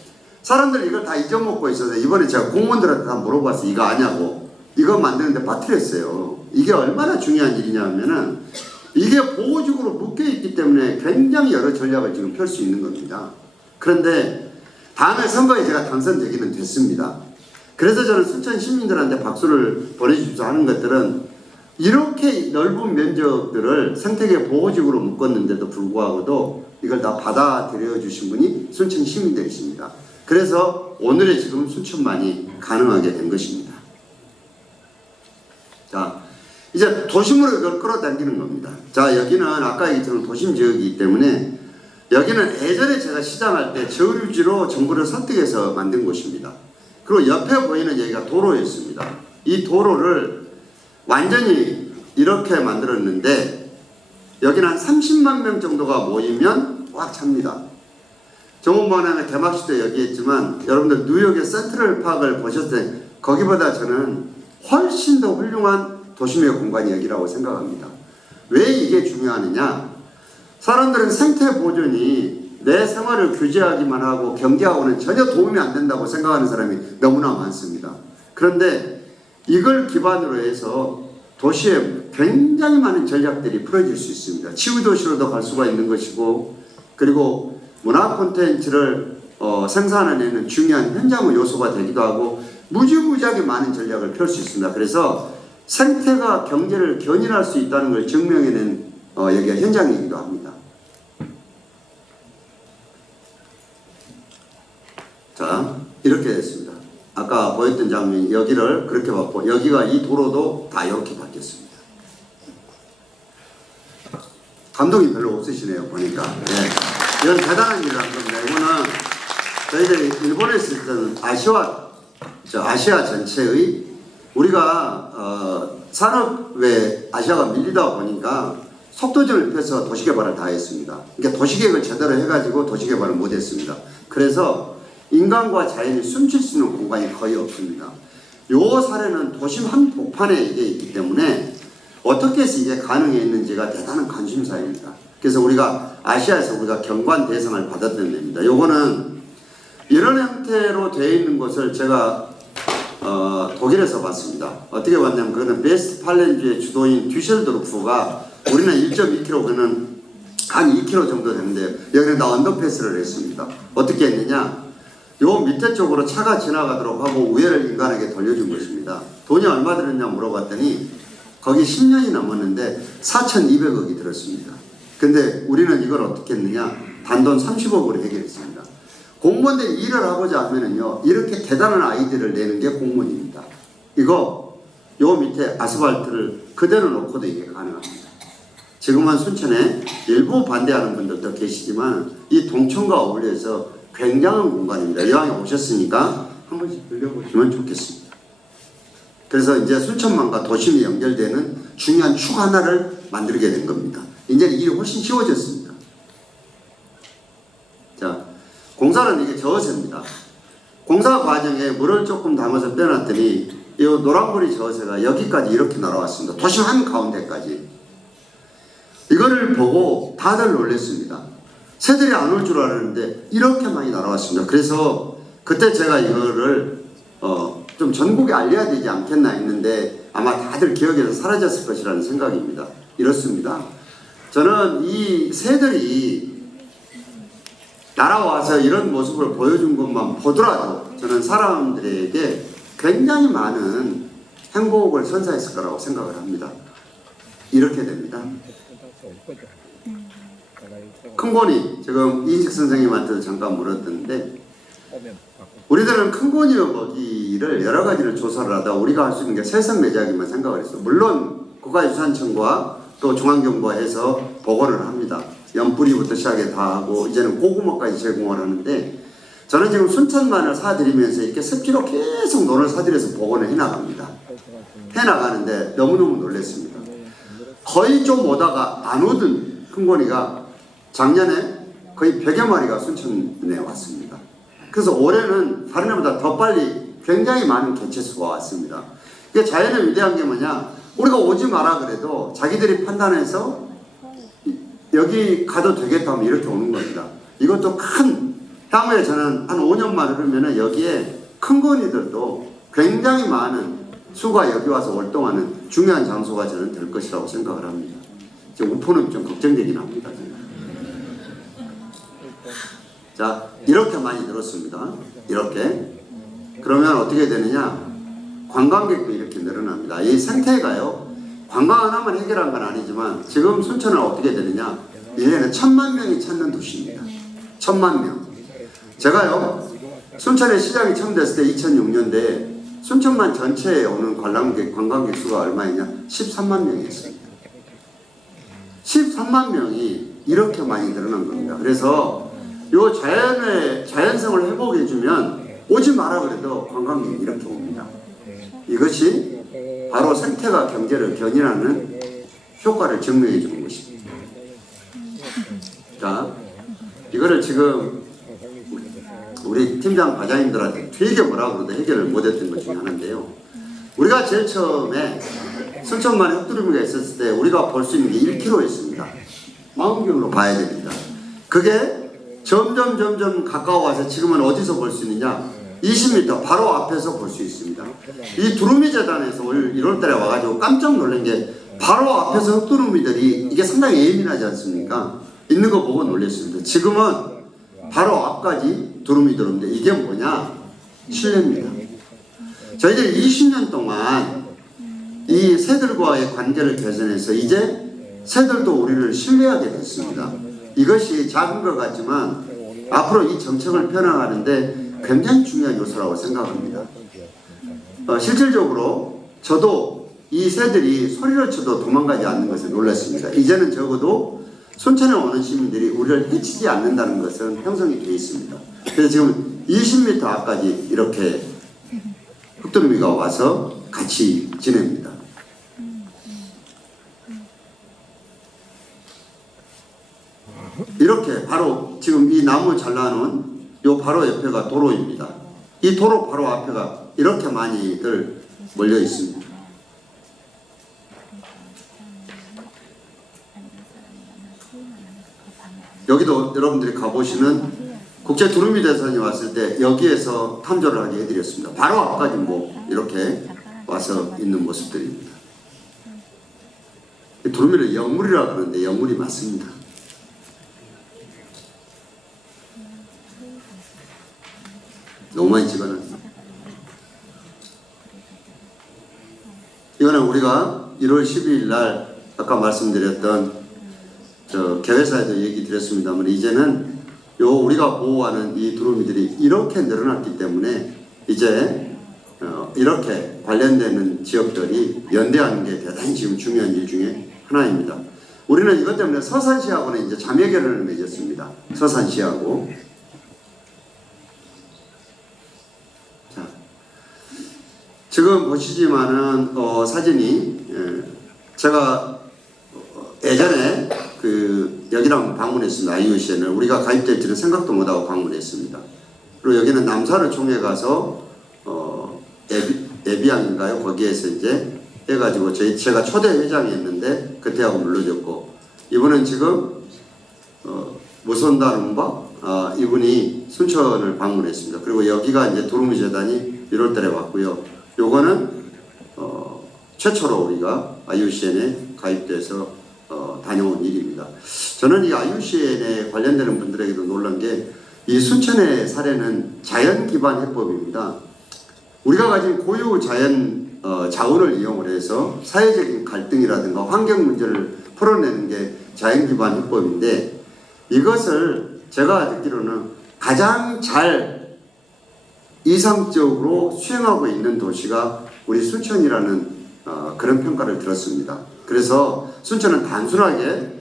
사람들이 이걸 다 잊어먹고 있어서 이번에 제가 공무원들한테 다 물어봤어요. 이거 아냐고. 이거 만드는데 빠뜨렸어요. 이게 얼마나 중요한 일이냐면은 이게 보호지구로 묶여있기 때문에 굉장히 여러 전략을 지금 펼 수 있는 겁니다. 그런데 다음에 선거에 제가 당선되기는 됐습니다. 그래서 저는 순천 시민들한테 박수를 보내주십시오 하는 것들은 이렇게 넓은 면적들을 생태계 보호지구로 묶었는데도 불구하고도 이걸 다 받아들여 주신 분이 순천 시민들이십니다. 그래서 오늘의 지금 순천만이 가능하게 된 것입니다. 자, 이제 도심으로 이걸 끌어당기는 겁니다. 자, 여기는 아까 얘기했던 도심 지역이기 때문에 여기는 예전에 제가 시장할 때 저류지로 정부를 설득해서 만든 곳입니다. 그리고 옆에 보이는 여기가 도로였습니다. 이 도로를 완전히 이렇게 만들었는데 여기는 한 30만 명 정도가 모이면 꽉 찹니다. 정원만함의 개막식 때 얘기했지만 여러분들 뉴욕의 센트럴 파크를 보셨을 때 거기보다 저는 훨씬 더 훌륭한 도심의 공간이 여기라고 생각합니다. 왜 이게 중요하느냐? 사람들은 생태 보존이 내 생활을 규제하기만 하고 경계하고는 전혀 도움이 안 된다고 생각하는 사람이 너무나 많습니다. 그런데 이걸 기반으로 해서 도시에 굉장히 많은 전략들이 풀어질 수 있습니다. 치유도시로도 갈 수가 있는 것이고, 그리고 문화 콘텐츠를 생산해내는 중요한 현장의 요소가 되기도 하고, 무지무지하게 많은 전략을 펼 수 있습니다. 그래서 생태가 경제를 견인할 수 있다는 걸 증명해낸 여기가 현장이기도 합니다. 자, 이렇게 됐습니다. 아까 보였던 장면이 여기를 그렇게 봤고, 여기가 이 도로도 다 이렇게 바뀌었습니다. 감동이 별로 없으시네요, 보니까. 네. 이건 대단한 일을 한 겁니다. 이거는 저희들이 일본에서 있던 아시아 전체의 우리가 산업에 아시아가 밀리다 보니까 속도전을 펴서 도시개발을 다 했습니다. 그러니까 도시계획을 제대로 해가지고 도시개발을 못했습니다. 그래서 인간과 자연이 숨쉴 수 있는 공간이 거의 없습니다. 요 사례는 도심 한복판에 이게 있기 때문에 어떻게 해서 이게 가능했는지가 대단한 관심사입니다. 그래서 우리가 아시아에서 우리가 경관 대상을 받았던 데입니다. 요거는 이런 형태로 되어 있는 것을 제가 독일에서 봤습니다. 어떻게 봤냐면 그거는 베스트팔렌주의 주도인 듀셀도르프가 우리는 1.2km 그는 한 2km 정도 되는데 여기는 다 언더패스를 했습니다. 어떻게 했느냐? 요 밑에 쪽으로 차가 지나가도록 하고 우회를 인간에게 돌려준 것입니다. 돈이 얼마 들었냐 물어봤더니 거기 10년이 넘었는데 4,200억이 들었습니다. 근데 우리는 이걸 어떻게 했느냐? 단돈 30억으로 해결했습니다. 공무원들이 일을 하고자 하면은요, 이렇게 대단한 아이디어를 내는 게 공무원입니다. 요 밑에 아스팔트를 그대로 놓고도 이게 가능합니다. 지금은 순천에 일부 반대하는 분들도 계시지만 이 동천과 어울려서 굉장한 공간입니다. 이왕에 오셨으니까 한 번씩 들려보시면 좋겠습니다. 그래서 이제 순천만과 도심이 연결되는 중요한 축 하나를 만들게 된 겁니다. 이제 일이 훨씬 쉬워졌습니다. 자, 공사는 이게 저어새입니다. 공사 과정에 물을 조금 담아서 빼놨더니 이 노란물이 저어새가 여기까지 이렇게 날아왔습니다. 도심 한가운데까지. 이거를 보고 다들 놀랐습니다. 새들이 안 올 줄 알았는데 이렇게 많이 날아왔습니다. 그래서 그때 제가 이거를 좀 전국에 알려야 되지 않겠나 했는데 아마 다들 기억에서 사라졌을 것이라는 생각입니다. 이렇습니다. 저는 이 새들이 날아와서 이런 모습을 보여준 것만 보더라도 저는 사람들에게 굉장히 많은 행복을 선사했을 거라고 생각을 합니다. 이렇게 됩니다. 큰고니, 지금 이인식 선생님한테도 잠깐 물었던데 우리들은 큰고니의 먹이를 여러 가지를 조사를 하다 우리가 할 수 있는 게 새싹 매작이만 생각을 했어요. 물론 국가유산청과 또 중앙정부에서 보고를 합니다. 연뿌리부터 시작해 다 하고 이제는 고구마까지 제공을 하는데 저는 지금 순천만을 사드리면서 이렇게 습지로 계속 논을 사들여서 복원을 해나갑니다. 해나가는데 너무너무 놀랐습니다. 거의 좀 오다가 안 오던 큰고니가 작년에 거의 100여 마리가 순천에 왔습니다. 그래서 올해는 다른 해보다 더 빨리 굉장히 많은 개체수가 왔습니다. 이게 자연의 위대한 게 뭐냐? 우리가 오지 마라 그래도 자기들이 판단해서 여기 가도 되겠다 하면 이렇게 오는 겁니다. 이것도 큰 향후에 저는 한 5년만 흐르면은 여기에 큰고니들도 굉장히 많은 수가 여기 와서 활동하는 중요한 장소가 저는 될 것이라고 생각을 합니다. 지금 우포는 좀 걱정되긴 합니다. 자, 이렇게 많이 늘었습니다. 이렇게. 그러면 어떻게 되느냐? 관광객도 이렇게 늘어납니다. 이 생태가요, 관광 하나만 해결한 건 아니지만 지금 순천은 어떻게 되느냐, 1년에 1000만 명이 찾는 도시입니다. 1000만 명. 제가요, 순천에 시장이 처음 됐을 때 2006년대에 순천만 전체에 오는 관광객 수가 얼마였냐? 13만 명이었습니다. 13만 명이 이렇게 많이 늘어난 겁니다. 그래서 요 자연성을 회복해주면 오지 마라 그래도 관광객이 이렇게 옵니다. 이것이 바로 생태가 경제를 견인하는 효과를 증명해 주는 것입니다. 자, 이거를 지금 우리 팀장 과장님들한테 되게 뭐라 그러도 해결을 못했던 것 중에 하나인데요. 우리가 제일 처음에 순천만에 흙두루미가 있었을 때 우리가 볼 수 있는 게 1km였습니다. 망원경으로 봐야 됩니다. 그게 점점 가까워와서 지금은 어디서 볼 수 있느냐? 20m 바로 앞에서 볼 수 있습니다. 이 두루미 재단에서 올 1월달에 와가지고 깜짝 놀란 게 바로 앞에서 흙두루미들이 이게 상당히 예민하지 않습니까? 있는 거 보고 놀랐습니다. 지금은 바로 앞까지 두루미 들어오는데 이게 뭐냐? 신뢰입니다. 저희들이 20년 동안 이 새들과의 관계를 개선해서 이제 새들도 우리를 신뢰하게 됐습니다. 이것이 작은 것 같지만 앞으로 이 정책을 펴나가는데 굉장히 중요한 요소라고 생각합니다. 실질적으로 저도 이 새들이 소리를 쳐도 도망가지 않는 것에 놀랐습니다. 이제는 적어도 순천에 오는 시민들이 우리를 해치지 않는다는 것은 형성이 되어 있습니다. 그래서 지금 20m 앞까지 이렇게 흙두루미가 와서 같이 지냅니다. 이렇게 바로 지금 이 나무 잘라놓은 요 바로 옆에가 도로입니다. 이 도로 바로 앞에가 이렇게 많이들 몰려 있습니다. 여기도 여러분들이 가보시는 국제 두루미 대선이 왔을 때 여기에서 탐조를 하게 해드렸습니다. 바로 앞까지 뭐 이렇게 와서 있는 모습들입니다. 두루미를 영물이라고 하는데 영물이 맞습니다. 너무 많이 집어넣습니다. 이거는 우리가 1월 12일 날 아까 말씀드렸던 개회사에도 얘기 드렸습니다만 이제는 우리가 보호하는 이 두루미들이 이렇게 늘어났기 때문에 이제 이렇게 관련되는 지역들이 연대하는 게 대단히 지금 중요한 일 중에 하나입니다. 우리는 이것 때문에 서산시하고는 이제 자매결연을 맺었습니다. 서산시하고. 자, 지금 보시지만은 사진이 제가 예전에 여기랑 방문했습니다. IUCN을 우리가 가입될지는 생각도 못하고 방문했습니다. 그리고 여기는 남사를 총회 가서 에비앙인가요? 거기에서 이제 해가지고 제가 초대 회장이었는데 그때하고 물러졌고 이분은 지금 무선다룸바 이분이 순천을 방문했습니다. 그리고 여기가 이제 두루미 재단이 1월달에 왔고요. 요거는 최초로 우리가 IUCN에 가입돼서 다녀온 일입니다. 저는 이 IUCN에 관련되는 분들에게도 놀란 게 이 순천의 사례는 자연 기반 해법입니다. 우리가 가진 고유 자연 자원을 이용을 해서 사회적인 갈등이라든가 환경 문제를 풀어내는 게 자연 기반 해법인데 이것을 제가 듣기로는 가장 잘 이상적으로 수행하고 있는 도시가 우리 순천이라는 그런 평가를 들었습니다. 그래서 순천은 단순하게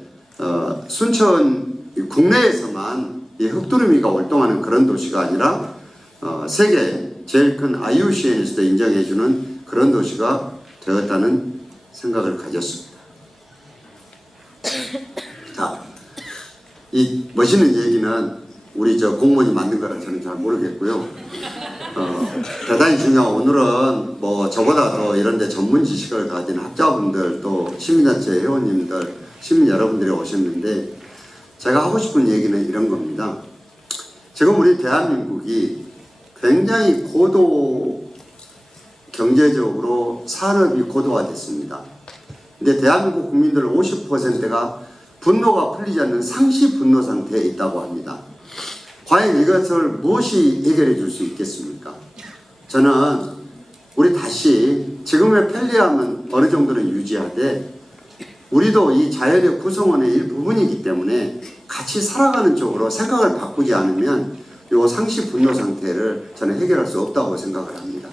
순천 국내에서만 이 흙두루미가 활동하는 그런 도시가 아니라 세계 제일 큰 IUCN에서도 인정해주는 그런 도시가 되었다는 생각을 가졌습니다. 자, 이 멋있는 얘기는 우리 공무원이 만든 거라 저는 잘 모르겠고요. 대단히 중요한 오늘은 뭐 저보다 더 이런데 전문 지식을 가진 학자분들 또 시민단체 회원님들 시민 여러분들이 오셨는데 제가 하고 싶은 얘기는 이런 겁니다. 지금 우리 대한민국이 굉장히 경제적으로 산업이 고도화됐습니다. 근데 대한민국 국민들 50%가 분노가 풀리지 않는 상시 분노 상태에 있다고 합니다. 과연 이것을 무엇이 해결해 줄 수 있겠습니까? 저는 우리 다시 지금의 편리함은 어느 정도는 유지하되 우리도 이 자연의 구성원의 일부분이기 때문에 같이 살아가는 쪽으로 생각을 바꾸지 않으면 이 상시 분노 상태를 저는 해결할 수 없다고 생각을 합니다.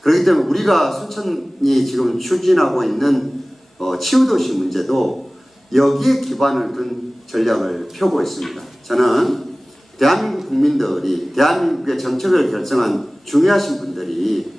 그렇기 때문에 우리가 순천이 지금 추진하고 있는 치유도시 문제도 여기에 기반을 둔 전략을 펴고 있습니다. 저는 대한민국 국민들이, 대한민국의 정책을 결정한 중요하신 분들이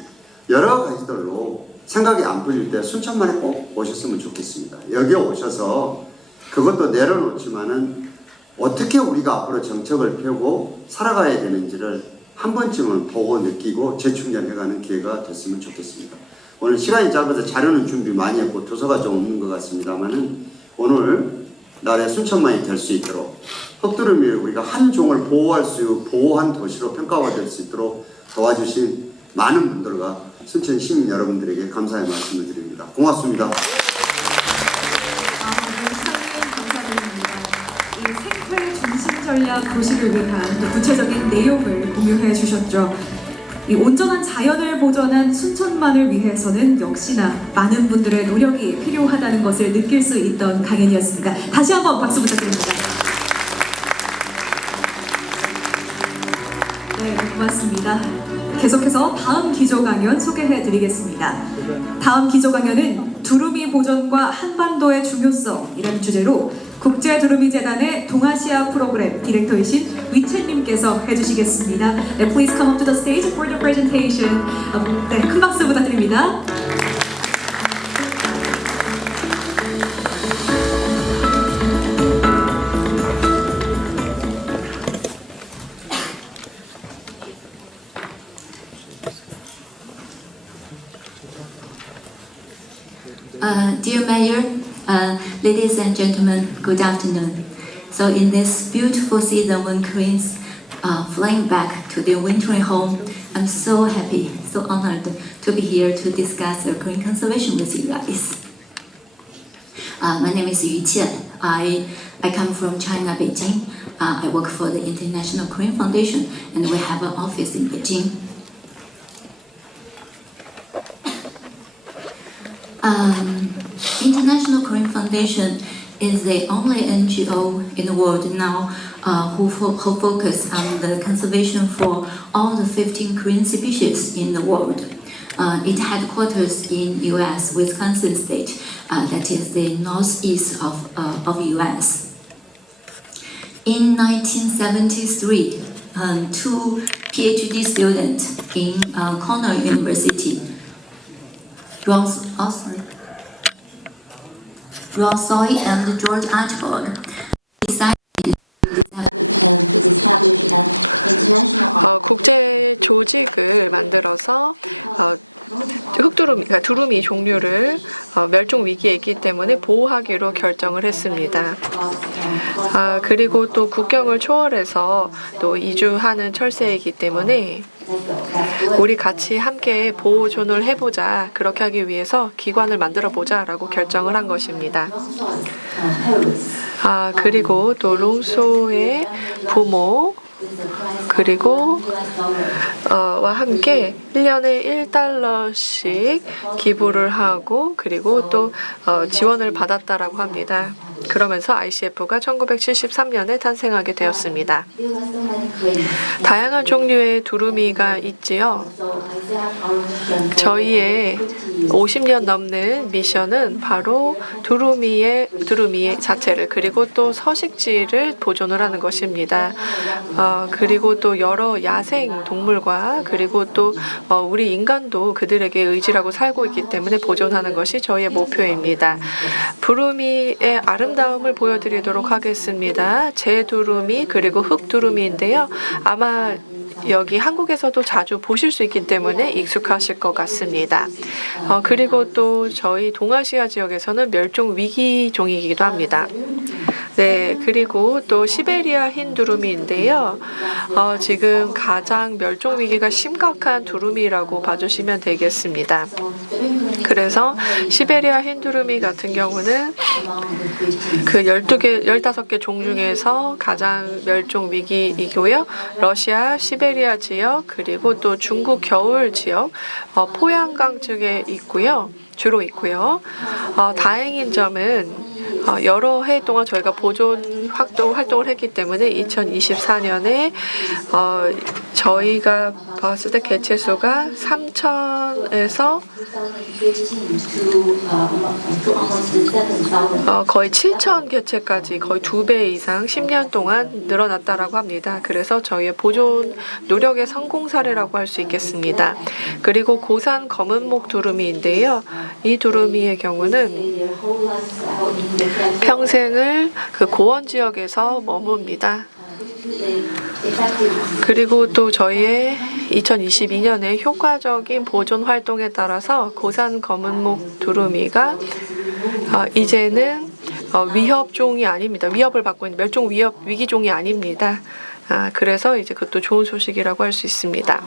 여러 가지들로 생각이 안 풀릴 때 순천만에 꼭 오셨으면 좋겠습니다. 여기에 오셔서 그것도 내려놓지만은 어떻게 우리가 앞으로 정책을 펴고 살아가야 되는지를 한 번쯤은 보고 느끼고 재충전해가는 기회가 됐으면 좋겠습니다. 오늘 시간이 짧아서 자료는 준비 많이 했고 도서가 좀 없는 것 같습니다만은 오늘 날의 순천만이 될 수 있도록 흑두루미를 우리가 한 종을 보호한 도시로 평가받을 수 있도록 도와주신 많은 분들과 순천 시민 여러분들에게 감사의 말씀을 드립니다. 고맙습니다. 생태 중심 전략 도시를 위한 또 구체적인 내용을 공유해 주셨죠. 이 온전한 자연을 보존한 순천만을 위해서는 역시나 많은 분들의 노력이 필요하다는 것을 느낄 수 있던 강연이었습니다. 다시 한번 박수 부탁드립니다. 네, 고맙습니다. 계속해서 다음 기조 강연 소개해 드리겠습니다. 다음 기조 강연은 두루미 보존과 한반도의 중요성이라는 주제로 국제두루미재단의 동아시아 프로그램 디렉터이신 위첸님께서 해주시겠습니다. 네, please come up to the stage for the presentation. 네, 큰 박수 부탁드립니다. Dear Mayor, ladies and gentlemen, good afternoon. So in this beautiful season when Koreans are flying back to their wintering home, I'm so happy, so honored to be here to discuss the Korean conservation with you guys. My name is Yu Qian. I come from China, Beijing. I work for the International Korean Foundation and we have an office in Beijing. International Korean Foundation is the only NGO in the world now who focus on the conservation for all the 15 Korean species in the world. It headquarters in U.S. Wisconsin state, that is the northeast of U.S. In 1973, two PhD students in Cornell University, Ross Soy and George Archibald decided to establish an international 국제 조직을 만들어서 두루미 종류를 멸종 위기에 있기 때문에 보호하기로 결정을 했습니다. 그리고 또 국경을 초월해서 또 이주하는 철새이기 때문에 우리 같이 함께 보호존을 해보자, 그렇게 하기 위해서 기관을 만들어 보자라고 결정을 한 것입니다. 그리고 또 롱소의 부모 그리고 와 함께 1년에 $1씩 기부를 하고 그리고 또 지원을 받았다라고 합니다. 그러면서 ICF가 1973년에 탄생하게 되었습니다. 다양한 종류의 두루미가 있지요. 저희의 50년 넘는 미션은 바로 두루미의 자체를 그리고 또 서식지를 보존을 하는 것입니다. 그리고 또 여러 야생 동물과 그리고 또 우리 인간도 그들에게 의지라고 살고 있기 때문에 보존하는 것이 저희의 목표입니다. 두루미의 아름다움을 보여드리도록 하겠습니다. 제두루미 그리고 흑두루미인데요. 아마 여기 한국에서도 자주 보실 수 있기 때문에 익숙하실 것 같습니다. 그리고 또 저희 동아시아 지역에서는 멸종 위기종이기도 합니다. 네, 그리고 또 시베리아 흰 두루미인데요. 지금 가장 멸종 위기가 심각한 두루미라고 봐주시면 되겠습니다. 그래서 시베리아 흰두루미 같은 경우는 그 15개 종 중에서 가장 멸종 위기이고요. 러시아 시베리아 지역 그리고 또 중국 겨울 지역 포양강 쪽에 있고요. 주로 있고요. 다행인 점은 여러 해 동안 저희가 보존 활동을 했기 때문에 2024년에 저희가 봤을 때 개체수가 3,000에서 거의 7,000 개체까지 거의 2배 이상 10년 동안 늘어났다라고 합니다. 그래서 저희의 보존 노력의 성공 사례라고 할 수 있겠습니다. 그리고 고산 검은목 두루미인데요. 이 두루미의 경우는 평생을 그 고원 지역에서 머뭅니다. 그리고 또 저희의 2022년에 효과적인 보존 활동에 따라서 고산 검은목 두루미가 이제는 위협종이 아닙니다. 위협을 받고 있는 멸종 위기종이 아닙니다. 그래서 이제 그것도 좋은 소식이라고 할 수 있습니다.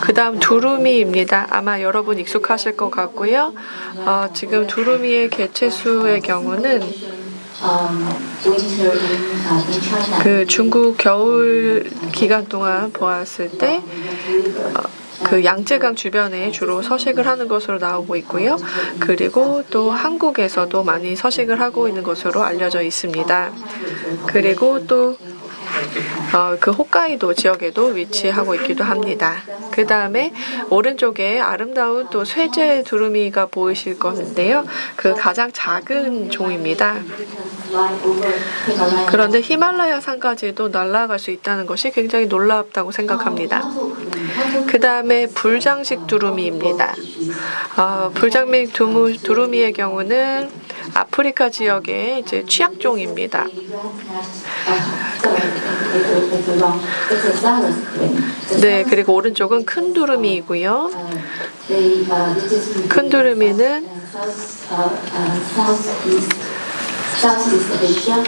그 다음 두루미입니다. 아마 여러분 익숙하실 것 같고요. 지금 두루미의 개체수의 경우는 그 중국 겨울 기간 동안 보았을 때 그 양쯔강 주변에 주로 서식을 하는 것으로 나오고 있고요. 그리고 또 한국에서도 많이 서식을 하고 있는 것으로 알려져 있습니다. 그리고 또 그 홋카이도 지역에도 위치하고 있기도 합니다. 그 다음에 오른쪽에 아름다운 또 쇠제 두루미가 보이실 건데요. 그 가장 작은 종입니다. 그런데 히말라야 산까지도 날아갈 수 있다는 것이 굉장히 놀랍다고 생각합니다. 그 다음에 불장식 두루미입니다. 불장식 두루미의 경우는 아프리카 지역의 이제 취약종입니다. 네, 그리고 오른쪽은 큰 두루미이고요. 큰 두루미는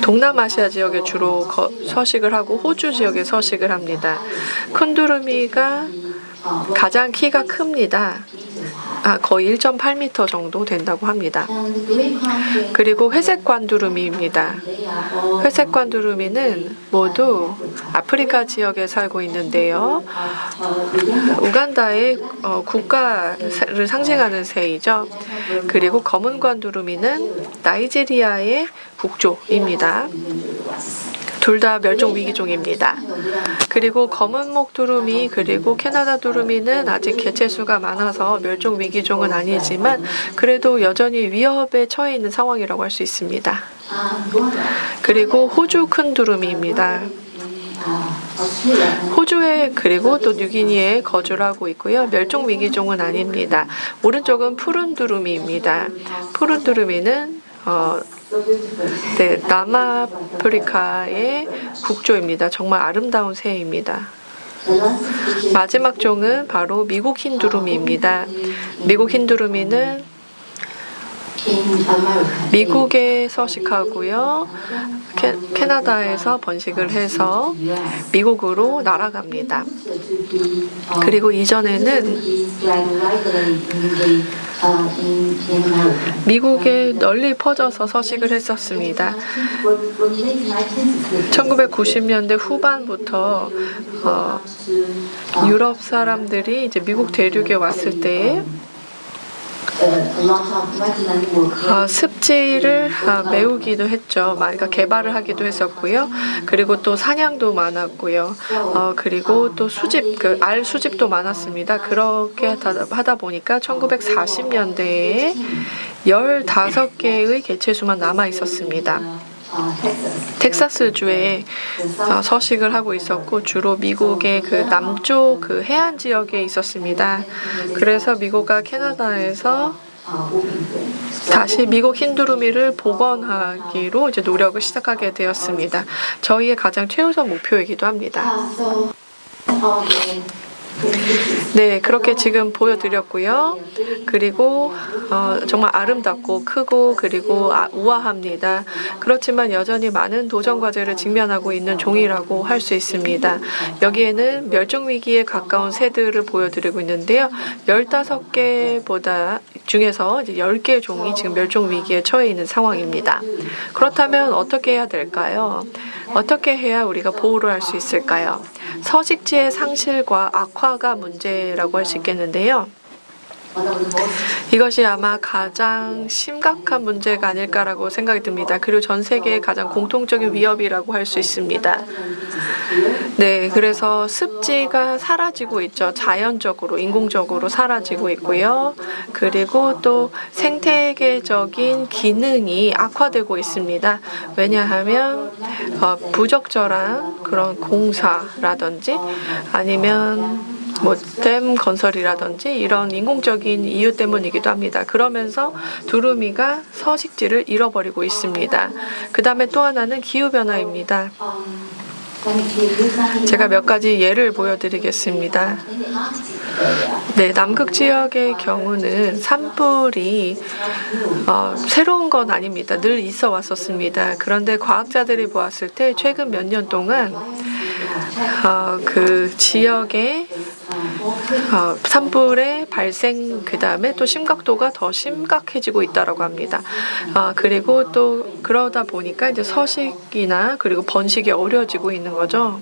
동남아시아 지역에 주로 서식을 하고 호주 지역에 서식을 합니다. 큰 두루미가 가장 키가 큽니다. 거의 1.8m 정도 된다고 합니다. 그리고 회색 관두루미입니다. 회색 관두루미는 모두 아프리카 지역에 살고 있는데요. 우간다의 국가를 상징하는 새이죠. 그리고 검은 관두루미는 나이지리아의 국조입니다. 둘 다 멸종 위기종입니다. 그리고 검은목 두루미 그리고 캐나다 두루미는 아직 개체수가 많아서 멸종 위기종은 아니지만 그래도 여전히 위협에 처해 있는 상황이라고 할 수 있습니다. 그리고 호주 큰 두루미입니다. 호주에 그리고 또 뉴기니에 거주를 하고 있고요. 멸종 위기종은 아닙니다. 오른쪽은 푸른 두루미입니다. 푸른 두루미는 네, 남아프리카의 국조입니다. 정말 아름다운 새입니다. 마지막 종은 바로 미국 흰두루미입니다. 미국 흰두루미는 미국에 서식하고요. 캐나다에서 번식을 해서 미국으로 날아갑니다. 그리고 이전에는 미국에 널리 퍼져서 서식을 했었습니다. 1990년대 후반부터 유럽 사람들이 이제 미국 대륙에 왔을 때 습지를 메우기도 했죠. 그러니까 개발을 하기도 했었고요. 그리고 또 사냥도 많았고요. 그리고 또 알 수집도 많았습니다. 그렇게 하다 보니까 1940년대에 15개의 개체수만 남아 있었습니다. 텍사스주에 서식을 하고 있었고 주로 미국의 그 남쪽 그 해안 지역에 있었습니다. 그래서 미국과 캐나다에서 다시 미국 흰두루미를 복원하기로 이제 노력을 시작하게 되었습니다. 저희의 가장 최우선 목표이기도 합니다. 네, 그렇게 지금 보여드렸고요. 그리고 정말 아름답고 크고 그리고 우아합니다. 그렇지만 여전히 많은 도전 과제를 직면하고 있는 종이라고 할 수 있습니다. 여기에는 멸종 위기에 가까운 새들을 보여드리고 있는데요. 15개보다 중에서 이제 10개 종이 지금 멸종 위기에 처해 있는 상황입니다. 그렇다면 어떻게 해야 될까요? 어떻게 해야 우리가 보호를 할 수 있을까요? 서식지의 상실과 악화가 문제라고 할 수 있겠는데요. 이것이 아마 가장 심각한 문제가 아닐까라고 생각이 듭니다. 그리고 전 세계의 가장 공통적인 위협이라고 할 수 있습니다. 네, 그래서 습지가 사라지고 있죠. 자연적으로, 인공적으로 사라지고 있고요. 그리고 또 생태계적인 기능이 악화되고 있습니다. 왜냐하면 부적절한 그런 공사라든지 아니면 댐 건설이라든지 이런 인공적인 이유 때문이기도 합니다. 그러면서 두루미가 서식지를 잃어버리고 있습니다. 그 다음에 또 하나는 기후변화입니다. 제가 몇 가지 예를 보여드리겠습니다. 네, 남극 지역의 경우는 산불이 새로운 건 아닙니다. 늘 있어 왔었습니다. 그런데 과학자들이 보았을 때 최근 몇 년 동안 그 지역의 산불의 발생 그 다음에 또 심각도가 더 심각해지고 있다라고 합니다. 그리고 또 그러다 보니까 이제 서식이나 그리고 번식이 어려워지고 있는 거죠.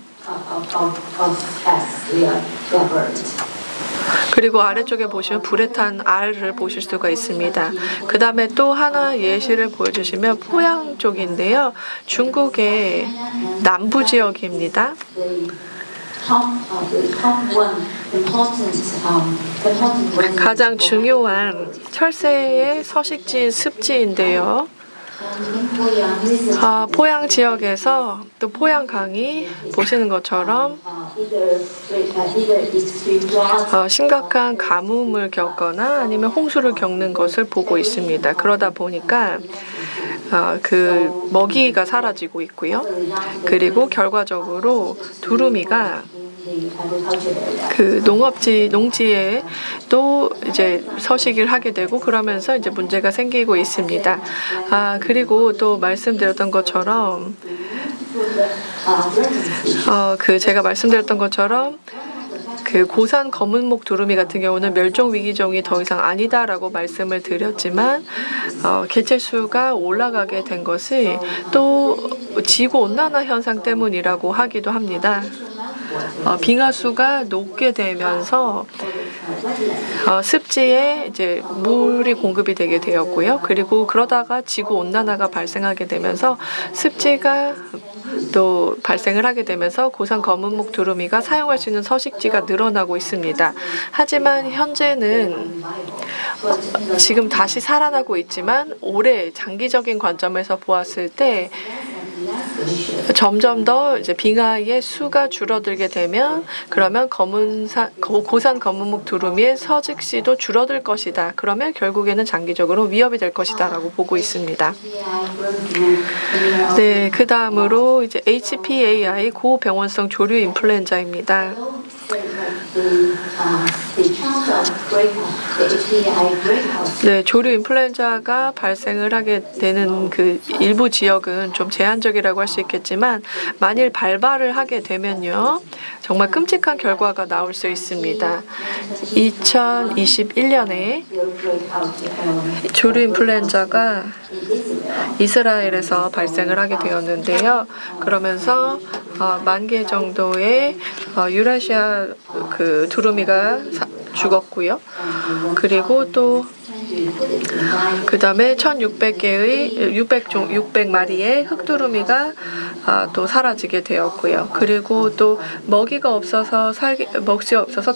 그리고 아래쪽에 보시면 불에 탄 알을 보실 수가 있습니다. 그 다음에 또 하나 예시를 보여주시면 포양 쪽인데요. 중국의 남부 지역입니다. 가장 중요한 철새의 서식지인 습지인데요. 포양 지역에서 또 포양강이 보시는 것처럼 심각한 가뭄을 겪거나 아니면 홍수를 겪는 것을 보고 있습니다. 그러다 보니까 그 먹이가 사라지고 있고요. 그리고 결과적으로 두루미가 그 농지에 또 이제 서식을 하게 되고 그러면서 이제 문제가 생기고 있습니다. 그리고 또 말씀드렸던 것처럼 제가 말씀드렸던 것처럼 그 고산 검은목 두루미 같은 경우는 멸종 위기종이 더 이상 아니다라고 말씀을 드렸지만 개체수가 올라가게 된 것이 또 지구 온난화 현상 때문이라고 하기도 합니다. 빙하수가 녹게 되면서 습지에 이제 물이 공급이 되게 되었고요. 그리고 그러다가 지구 온난화가 발생하게 되면서 습지가 또 발생을 하게 되면서 고산 검은목 두루미가 사용할 수 있는 서식지가 늘어나고 있습니다. 하지만 현재는 지금 다시 살아나고 있지만 올해 장기적인 관점에서 보았을 때 점점 더 이제 빙하의 수가 줄어들게 되면 그러면 고산 검은목 두루미의 서식지도 줄어들 것이다. 그러면 결국에는 장기적으로 위협이 될 것이다라고 보고 있습니다. 네, 그 다음으로 이제 HPAI 고병원성 조류 인플루엔자입니다. 네, 조류 인플루엔자가 발생을 하게 되는 그 일부 지역은 좀 제한적이라고 할 수 있겠지만 만일 발발을 하게 되면요 정말 끔찍한 결과가 나올 수 있습니다. 2021년에 조류 인플루엔자가 이스라엘에서 발생을 하게 되었는데요. 그러면서 10,000개 정도의 유라시아 그 두루미가 죽었고요. 그리고 또 그 다음에 600마리의 흑두루미가 또 사라지게 되었고요. 그리고 또 먹이가 없어서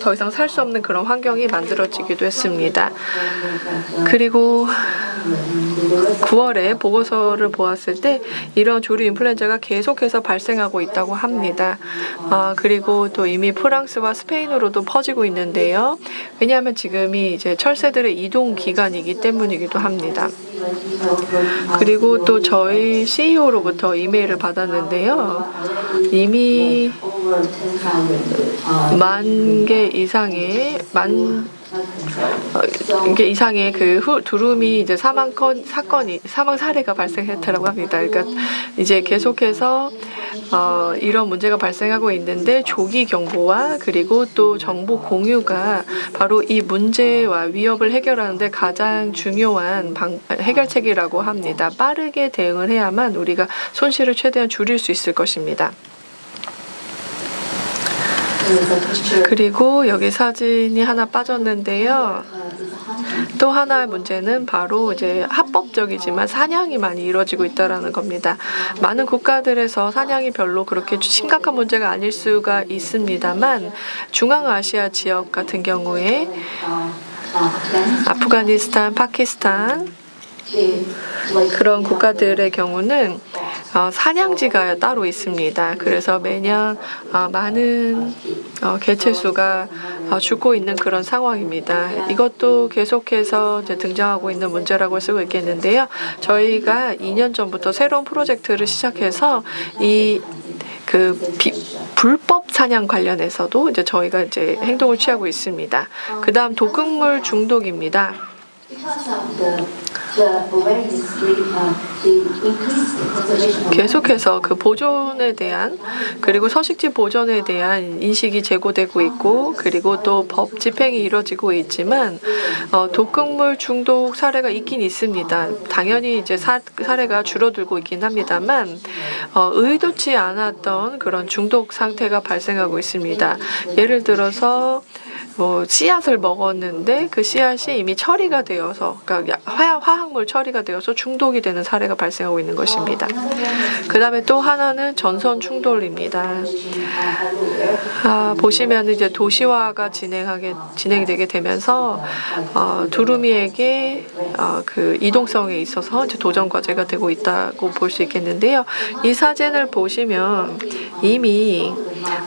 더 이상 살 수 없는 그런 환경이 만들어지기도 했습니다. 그리고 9월에 보고서를 보았을 때 이런 조류 인플루엔자가 계속해서 발생하고 있다고 합니다. 그리고 또 이미 프랑스와 스페인으로도 퍼지고 있는데요. 왜냐하면 지금이 이제 철새들의 이동 기간이기 때문이기도 합니다. 그리고 또 저희 CEO로부터 이메일을 받았는데요. 이미 10,000개 이상의 이게 이상의 두루미 이제 사망 사례가 발생했다라고 합니다. 그러니까 이제 계속해서 이런 문제가 발생하고 있는데 조기 경보와 그리고 또 정보 공유가 바로 이 문제와 위협을 해결하는데 가장 중요한 해결책이라고 합니다. 빠르게 대응을 해야만 우리가 손실을 최대한 줄일 수 있을 것입니다. 그리고 여기 사진이 하나 빠졌는데요. 또 하나의 문제는 바로 이제 합법적이지만 사냥이 많이 이루어지고 있다는 겁니다. 많은 국가들에서 사냥이 별로 그렇게 심각한 문제가 아닐 수가 있습니다만 중앙아시아 지역 같은 경우에 아프가니스탄, 파키스탄 그런 국가들의 경우는 사냥지가 따로 있습니다. 그래서 매년 많은 개체수가 죽고 있는 그런 상황입니다. 이것도 계속해서 이제 등장하고 있는 문제라고 할 수가 있겠는데요. 저희가 2년 전부터 새로운 프로젝트를 시작해서 불법 사냥 관련해서도 이제 저희가 이제 행동을 취하고 있습니다. 그다음 독극물 중독입니다. 계속해서 그 보존에 대한 그리고 서식지 보존에 대한 인식이 제고되고 있고 그리고 또 법 집행이 이루어지고 있지만 독극물 중독 사례가 있긴 있습니다. 당연히 이제 사례가 줄어들고 있긴 합니다만 의도치 않았던 그런 중독 상태가 발생하고 있습니다. 예를 들어서 씨앗을 먹었는데 그 씨앗이 이미 처리가 되어서 그러니까 화학물 처리가 되어서 중독이 되는 사례가 발생하고 있는 것입니다. 그 다음에 또 하나는 전선 충돌입니다. 보시면 이제 도시화가 진행이 되게 되면서 두루미에게 그 이동성에 있어서 이제 도전 과제가 되고 있다고 볼 수 있겠는데요. 이 사진을 보시면 이미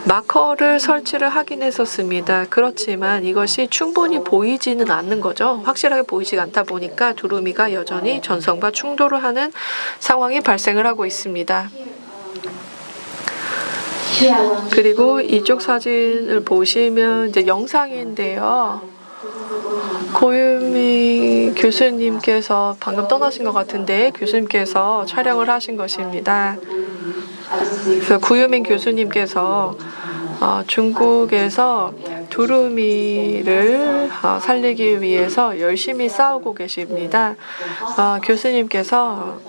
마커를 설치를 하긴 했었습니다. 그렇지만 이것이 충분히 보이지는 않는 거죠. 확실하게 보이지 않다 보니까 두루미가 여전히 전선과 충돌을 하는 상황이 발생을 하고 있습니다. 그리고 이쪽 사진을 보시면 이제 영상인데요. 고유미 교수님께서 방금 떠나신 것 같은데 교수님께서 촬영을 하신 것입니다. 그래서 구유민 교수님께서 중국에서 두루미를 살리기 위해서 열심히 싸우고 계십니다. 교수님께서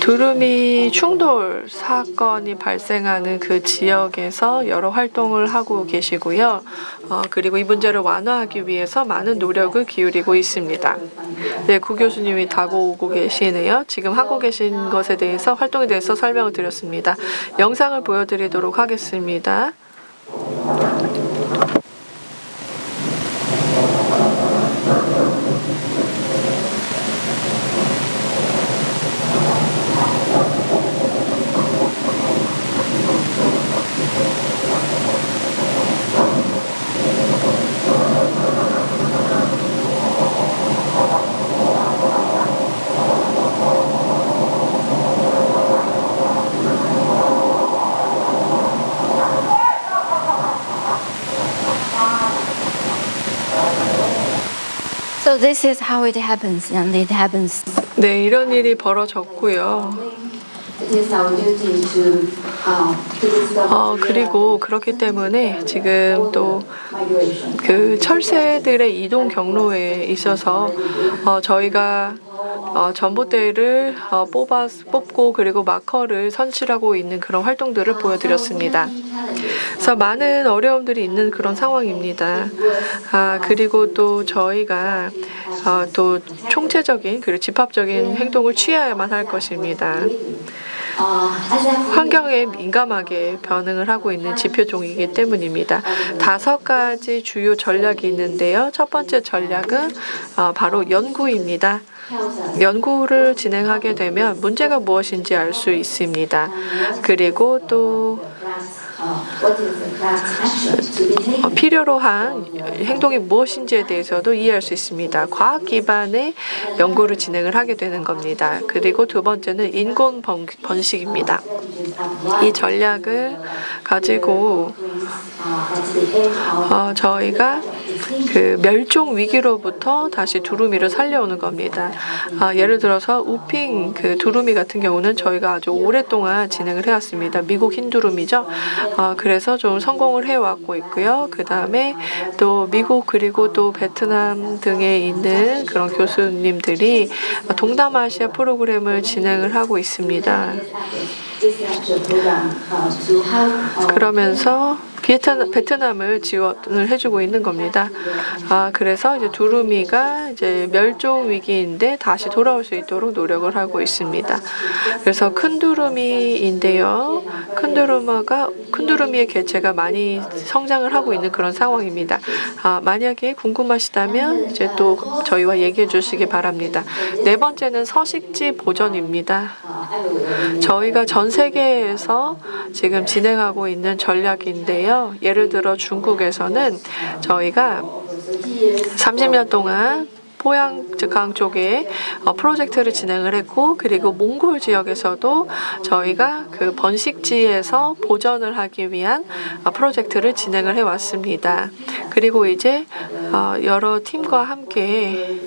두루미 충돌 사건이 발생하는 그 지역에서 여러 활동을 하고 계시고요. 그리고 이 문제를 완화하기 위해서 많은 노력을 기울이고 있습니다. 네, 구 교수님이 다가오고 계시네요. 지금 하고 계신 것에 대해서 활동에 대해서 설명을 드렸습니다. 영상을 보여드리도록 하겠습니다. So this is how it happens, and it happens. 네, 이런 일이 벌어졌고요. It is our duty to discover 그리고 그렇기 때문에 지금 또 migration. 그 철새들의 이동 경로에 있어서 저희가 전봇대를 뽑고 그리고 마커를 선실하고 있는 그런 활동들을 보여드렸습니다. 그래서 많은 어려움들이 있는 그런 상황입니다. 그리고 또 저희가 또 총체적인 그리고 집합적인 행동을 취해야만 할 것입니다. 환경에 민감하게 반응을 하고 있는 지표종이기 때문입니다. 5가지 주요 전략이 있는데요. 첫 번째 전략은 바로 연구입니다. 연구를 진행하게 되면 문제가 무엇인지 알 수 있습니다. 그리고 또 필요로 한 행동이 무엇인지에 대해서도 이해할 수 있습니다. 과학 기반의 연구를 진행을 하게 되는 겁니다. 그리고 두 번째는 인공 번식입니다. 이 전략을 가지고 저희가 그 멸종 위기로부터 다시 두루미를 살려오는 겁니다. 예를 들어서 우핑 그 두루미 같은 경우는 저희가 아주 오랫동안 진행을 해왔습니다. 미국 흰 두루미죠. 그래서 좀 성공을 해왔고 있고요. 그 다음에 또 미국 그리고 또 베트남 등에 있는 그런 교수님들이 동남아시아 프로그램을 진행을 하고 있습니다. 그러면서 베트남을 지원을 해주고 있는 겁니다. 그래서 이제 두루미가 이제 멸종 위기인데 다시 돌아올 수 있도록 노력을 하고 있습니다. 그래서 큰 두루미인데요. 큰 두루미의 개체가 많이 성장을 하고 있는 그런 상황입니다. 만약에 궁금하시다면 이제 또 저희와 얘기해 주시기 바랍니다. 네 번째는 서식지 보존입니다. 저희가 전 세계에서 지금 진행하고 있는 전략인데요. 예를 들어 중국에서는 저희가 30년 동안 포양강 쪽에 프로젝트를 진행을 했고, 그리고 몽골 지역에서도 저희가 그 번식지에서 보전을 하기 위한 프로젝트를 진행을 해왔습니다. 그리고 이제 여러 팀과 함께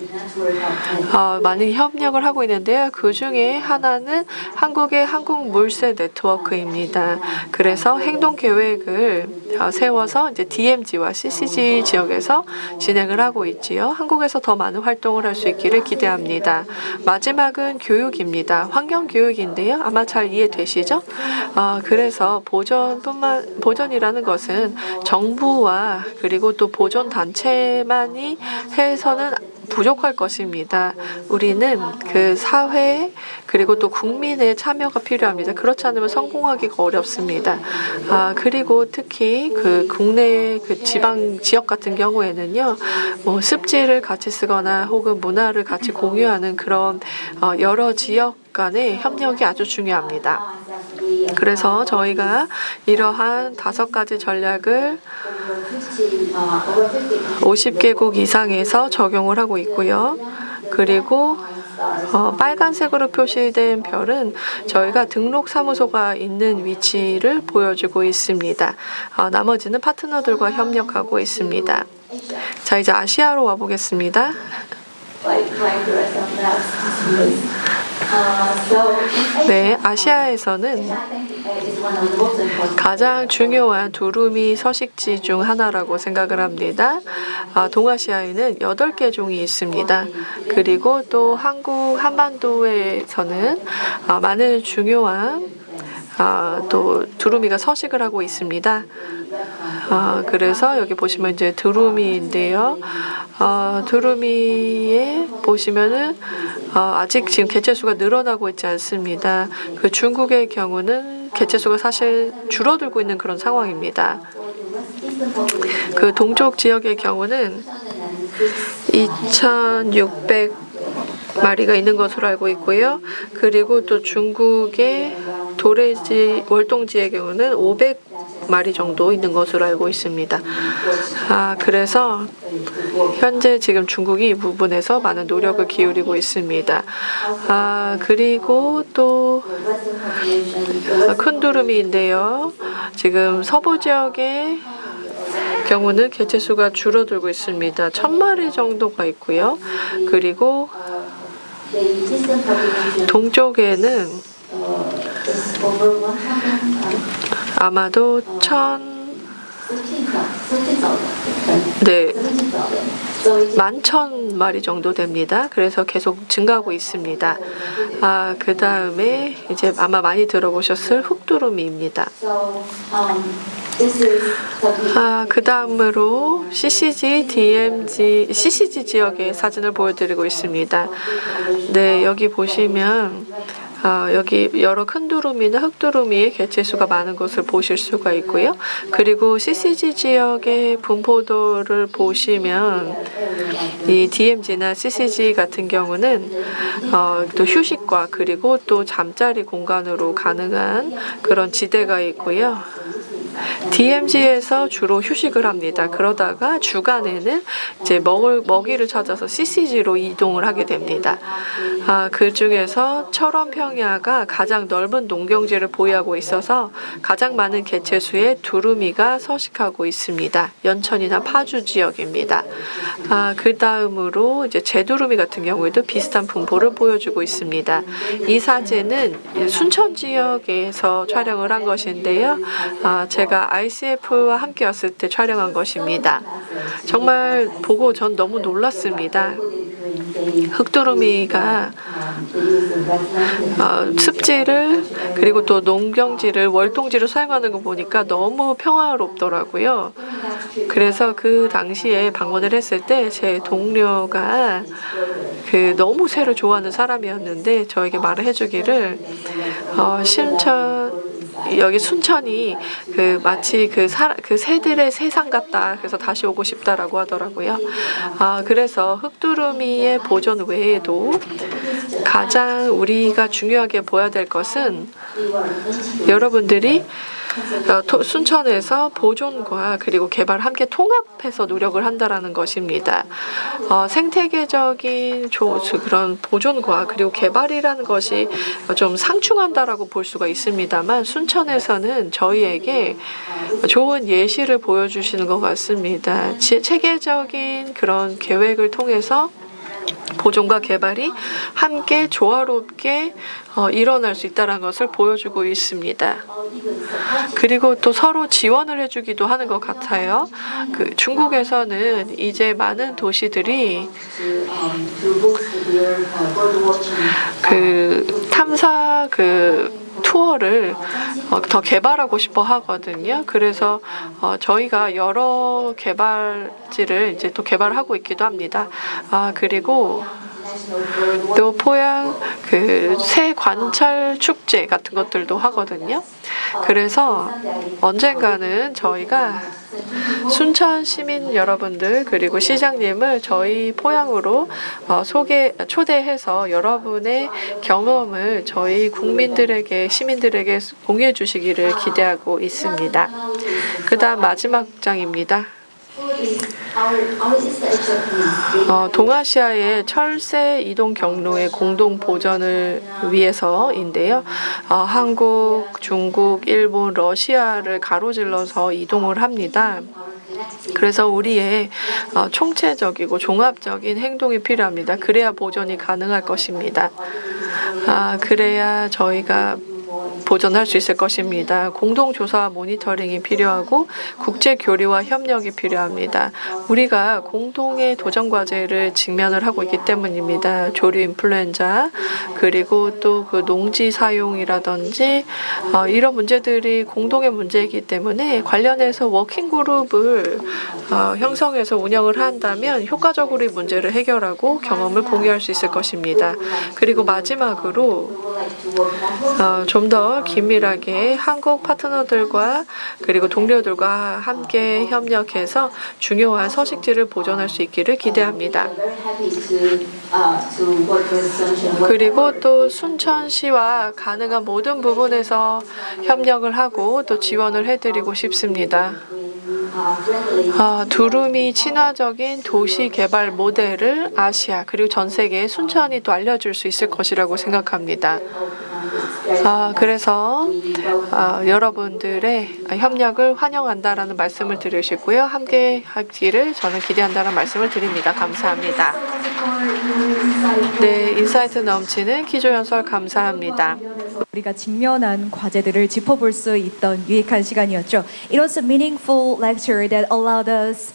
많은 협력을 하고 있는데요. 그 중에 하나는 한국의 한국물새 네트워크입니다. 그래서 행동 계획을 세워서 이제 DMZ와 CCG 지역에서 진행을 하고 있지요. 한국에서 더 많은 활동을 할 수 있기를 기대합니다. 마지막은 교육입니다. 환경 교육인데요. 아마 잘 이해되시죠? 그래서 보존이라는 것은 정부와 그리고 또 보존 단체만이 해서는 부족할 것입니다. 우리는 그 사회 그리고 또 국민의 참여가 필요합니다. 그렇지 않으면 성공하기가 어렵습니다. 그리고 특히 그 국내 그 지역 같은 경우에는요, 뭐 습지를 같이 쓰거나 혹은 문화를 같이 공유하는 그런 여러 지역 간의 협력이 아주 중요합니다. 그래서 저희가 이러한 5가지 전략을 50개국 이상에서 적용을 하고 있고요. 그리고 빨간색으로 표시된 별은 저희가 등록 사무소가 있는 위치를 보여주고 있습니다. 나머지는 파트너들과 협력하고 있습니다. 자, 이제 아시아로 와보겠습니다. 네, 아시아에서는 가장 중요한 두루미 서식지 중 하나라고 생각을 합니다. 동아시아에는 8개 종이 있습니다. 그리고 또 한국 한반도에서는 많은 중요한 또 두루미가 서식을 하고 있습니다. 그래서 여기 보시면 이제 두루미인데요. 두루미에 보시면은 아직 지금 개체수가 늘어나고 있지 않습니다. 그 중국의 경우는 개체수가 사실 줄어들고 있는 그런 상황입니다. 그 동쪽 지역의 경우는 2,600마리가 있는 것으로 알고 있고요. 그리고 또 중국의 도래지 월동지의 경우는 500마리 정도 있는 것으로 알고 있습니다. 그래서 현재 지금 중국이 이 부분에서 많은 노력을 기울이고 있습니다. 그리고 또 큰 두루미인데요. 지금 서부 지역의 경우는 개체수가 줄어들고 있습니다. 1,000마리 정도가 있고요. 그리고 동쪽에는 아마도 11,000마리 정도 됩니다. 그래서 계속 증가하고 있습니다. 그 다음에 이제 아마 많이 들어보셨을 흑두루미입니다. 그 다음으로 CCG, DMZ, CCG 지역의 사진을 보여드리고 있습니다. 네, 여기 보시면 여기 여러 큰 두루미나 흑두루미의 개체수가 많은 것을 보실 수가 있고요. 그리고 CCG 지역의 분포도를 보시면 이 DMZ나 CCG 같은 경우는 또 휴식과 그리고 또 잠자리 공간으로 가능한 그런 지대가 있고요. DMZ에서 주로 휴식을 합니다. 그러다가 주간에는 이제 먹이를 찾아서 CCG로 이동을 하게 됩니다. 그 중에서 철원평야가 가장 넓은 농경지를 보유하고 있어서 가장 많은 개체수의 두루미가 서식하고 있습니다. 연천이나 파주 지역입니다. 그 다음으로 이제 제두루미 같은 경우에도 비슷한 분포를 보여주고 있습니다. 이 사진은 순천 지역에서 촬영을 한 것인데요. 제가 ICF와 함께였을 때 촬영한 것입니다. 정말 보고 전 너무 놀랐습니다. 흑두루미가 습지를 그리고 또 농경지를 월동지로 사용하는 거 보니까 너무 평화롭더라고요. 그래서 그 당시에 방문을 했을 때 제 동료가 너무 새를 좋아하는 사람이었는데 저에게 말을 해주기를 여기 순천이 마치 그 새들의 세상 같다. 그래서 다시 오고 싶다라고 하더라고요. 그래서 흑두루미의 보존 외에도 가장 우리가 중요하게 보아야 될 것은 여러분들이 순천에서 보존과 그리고 개발을 함께 통합해서 노력을 한다라는 것입니다. 생태계적인 그런 보존과 그리고 개발이라는 것이 좀 상충한다라고 볼 수가 있습니다만 순천에서는 저희에게 좋은 예시를 보여주시는 것 같습니다. 체계적인 그런 계획을 통해서 보존과 개발이 함께 조화롭게 일어날 수 있다는 것을 보여주고 있습니다. 그리고 또 서로 지원을 해주기도 하는 것 같아요. 중국에서는 이제 많은 도시들이 탐사 투어를 더 개발하고 싶어 하거든요. 그래서 저희가 여러 개발지를 이제 또 개발하고 있기도 합니다. 그리고 또 포양 새 관찰 축제 같은 것들도 하거든요. 그래서 언젠가는 저희가 순천 시민 여러분들 그리고 시장님을 저희 포양으로 초대해서 여러분의 경험을 저희 국민들에게 시민들에게 공유해 주시기를 기대하고 있습니다. 그다음 마지막 장입니다. 동아시아의 철새 이동 경로의 공동 보전을 위해서인데요. 한국, 중국, 일본, 러시아를 가로질러서 이동을 합니다. 그래서 우리의 총체적이고 종합적인 행동이 필요합니다. 그래야 보존이 가능할 것입니다. 그래야 저희가 보존할 수 있을 것입니다. 공동조사와 모니터링이 필요하고 국제교류와 협력이 필요합니다. 우리가 공동의 도전과제를 직면을 하고 있기 때문입니다. 조류 인플루엔자 그리고 또 농지 사용이라든지 이런 문제들이 공동의 문제이기 때문에 관련해서 워킹그룹을 형성해서 운영을 한다면 효과적으로 이 문제를 해결하고 경험을 공유할 수 있을 것입니다. 그리고 마지막으로 좀 더 긴밀하게 한국 파트너들과 그리고 동료들과 함께 협력해서 중요한 서식지를 보존할 수 있기를 기대합니다. 그리고 또 순천시와 가능한 모든 부분에서 협력을 하고 또 지원을 해드리고 싶습니다. 두루미 친화적인 도시 개발 모델을 아시아 그리고 전 세계에 순천이 또 알려줄 수 있을 것이라고 생각합니다. 그래서 여러분들의 협력을 환영한다라는 말씀을 드리시고요. 함께 하기를 저는 기대한다는 말씀을 드립니다. 감사합니다. 네, 인사이트 넘치는 기조연설 감사합니다. 우리가 직면한 과제들을 짚어볼 수 있던 유익한 시간이었죠. It was a meaningful lecture that allowed us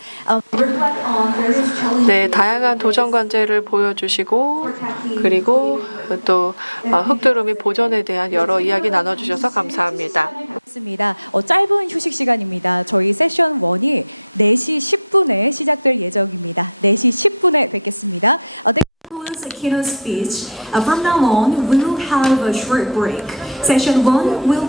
reflect on various challenges. 네, 다양한 도전 과제를 보여주시고 그리고 또 흑두루미 보존에 대한 여러 이야기 나눠주셔서 감사합니다. 짧은 휴식 시간입니다. 저희 세션 1이 4시 10분에 시작될 예정입니다. 4시 10분에 뵙겠습니다. A keynote speech. From now on, we will have a short break. Session 1 will